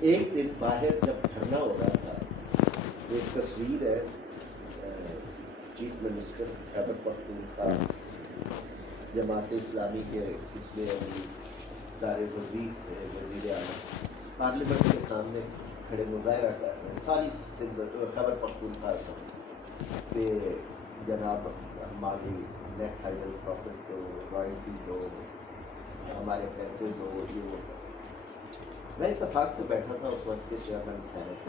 ایک دن باہر جب دھرنا ہو رہا تھا, ایک تصویر ہے چیف منسٹر خیبر پختونخوا جماعت اسلامی کے پچھلے سارے وزیر اعلیٰ پارلیمنٹ کے سامنے کھڑے مظاہرہ کر رہے ہیں, ساری خیبر پختونخوا کہ جناب ہماری نیٹ ہائیڈل پروفٹ دو, رائلٹی دو, ہمارے پیسے دو. یہ میں اتفاق سے بیٹھا تھا اس وقت کے chairman senate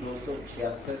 266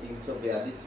342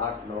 8-9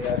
AR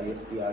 ISPR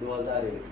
2001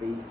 23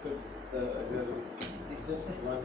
So, just one.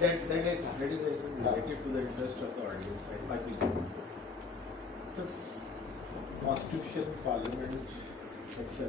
That is relative to the interest of the audience. I will. So, Constitution, Parliament, etc.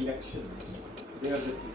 elections they are the key.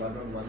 1-on-1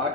8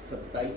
27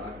8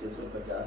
650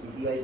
PTI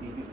PPP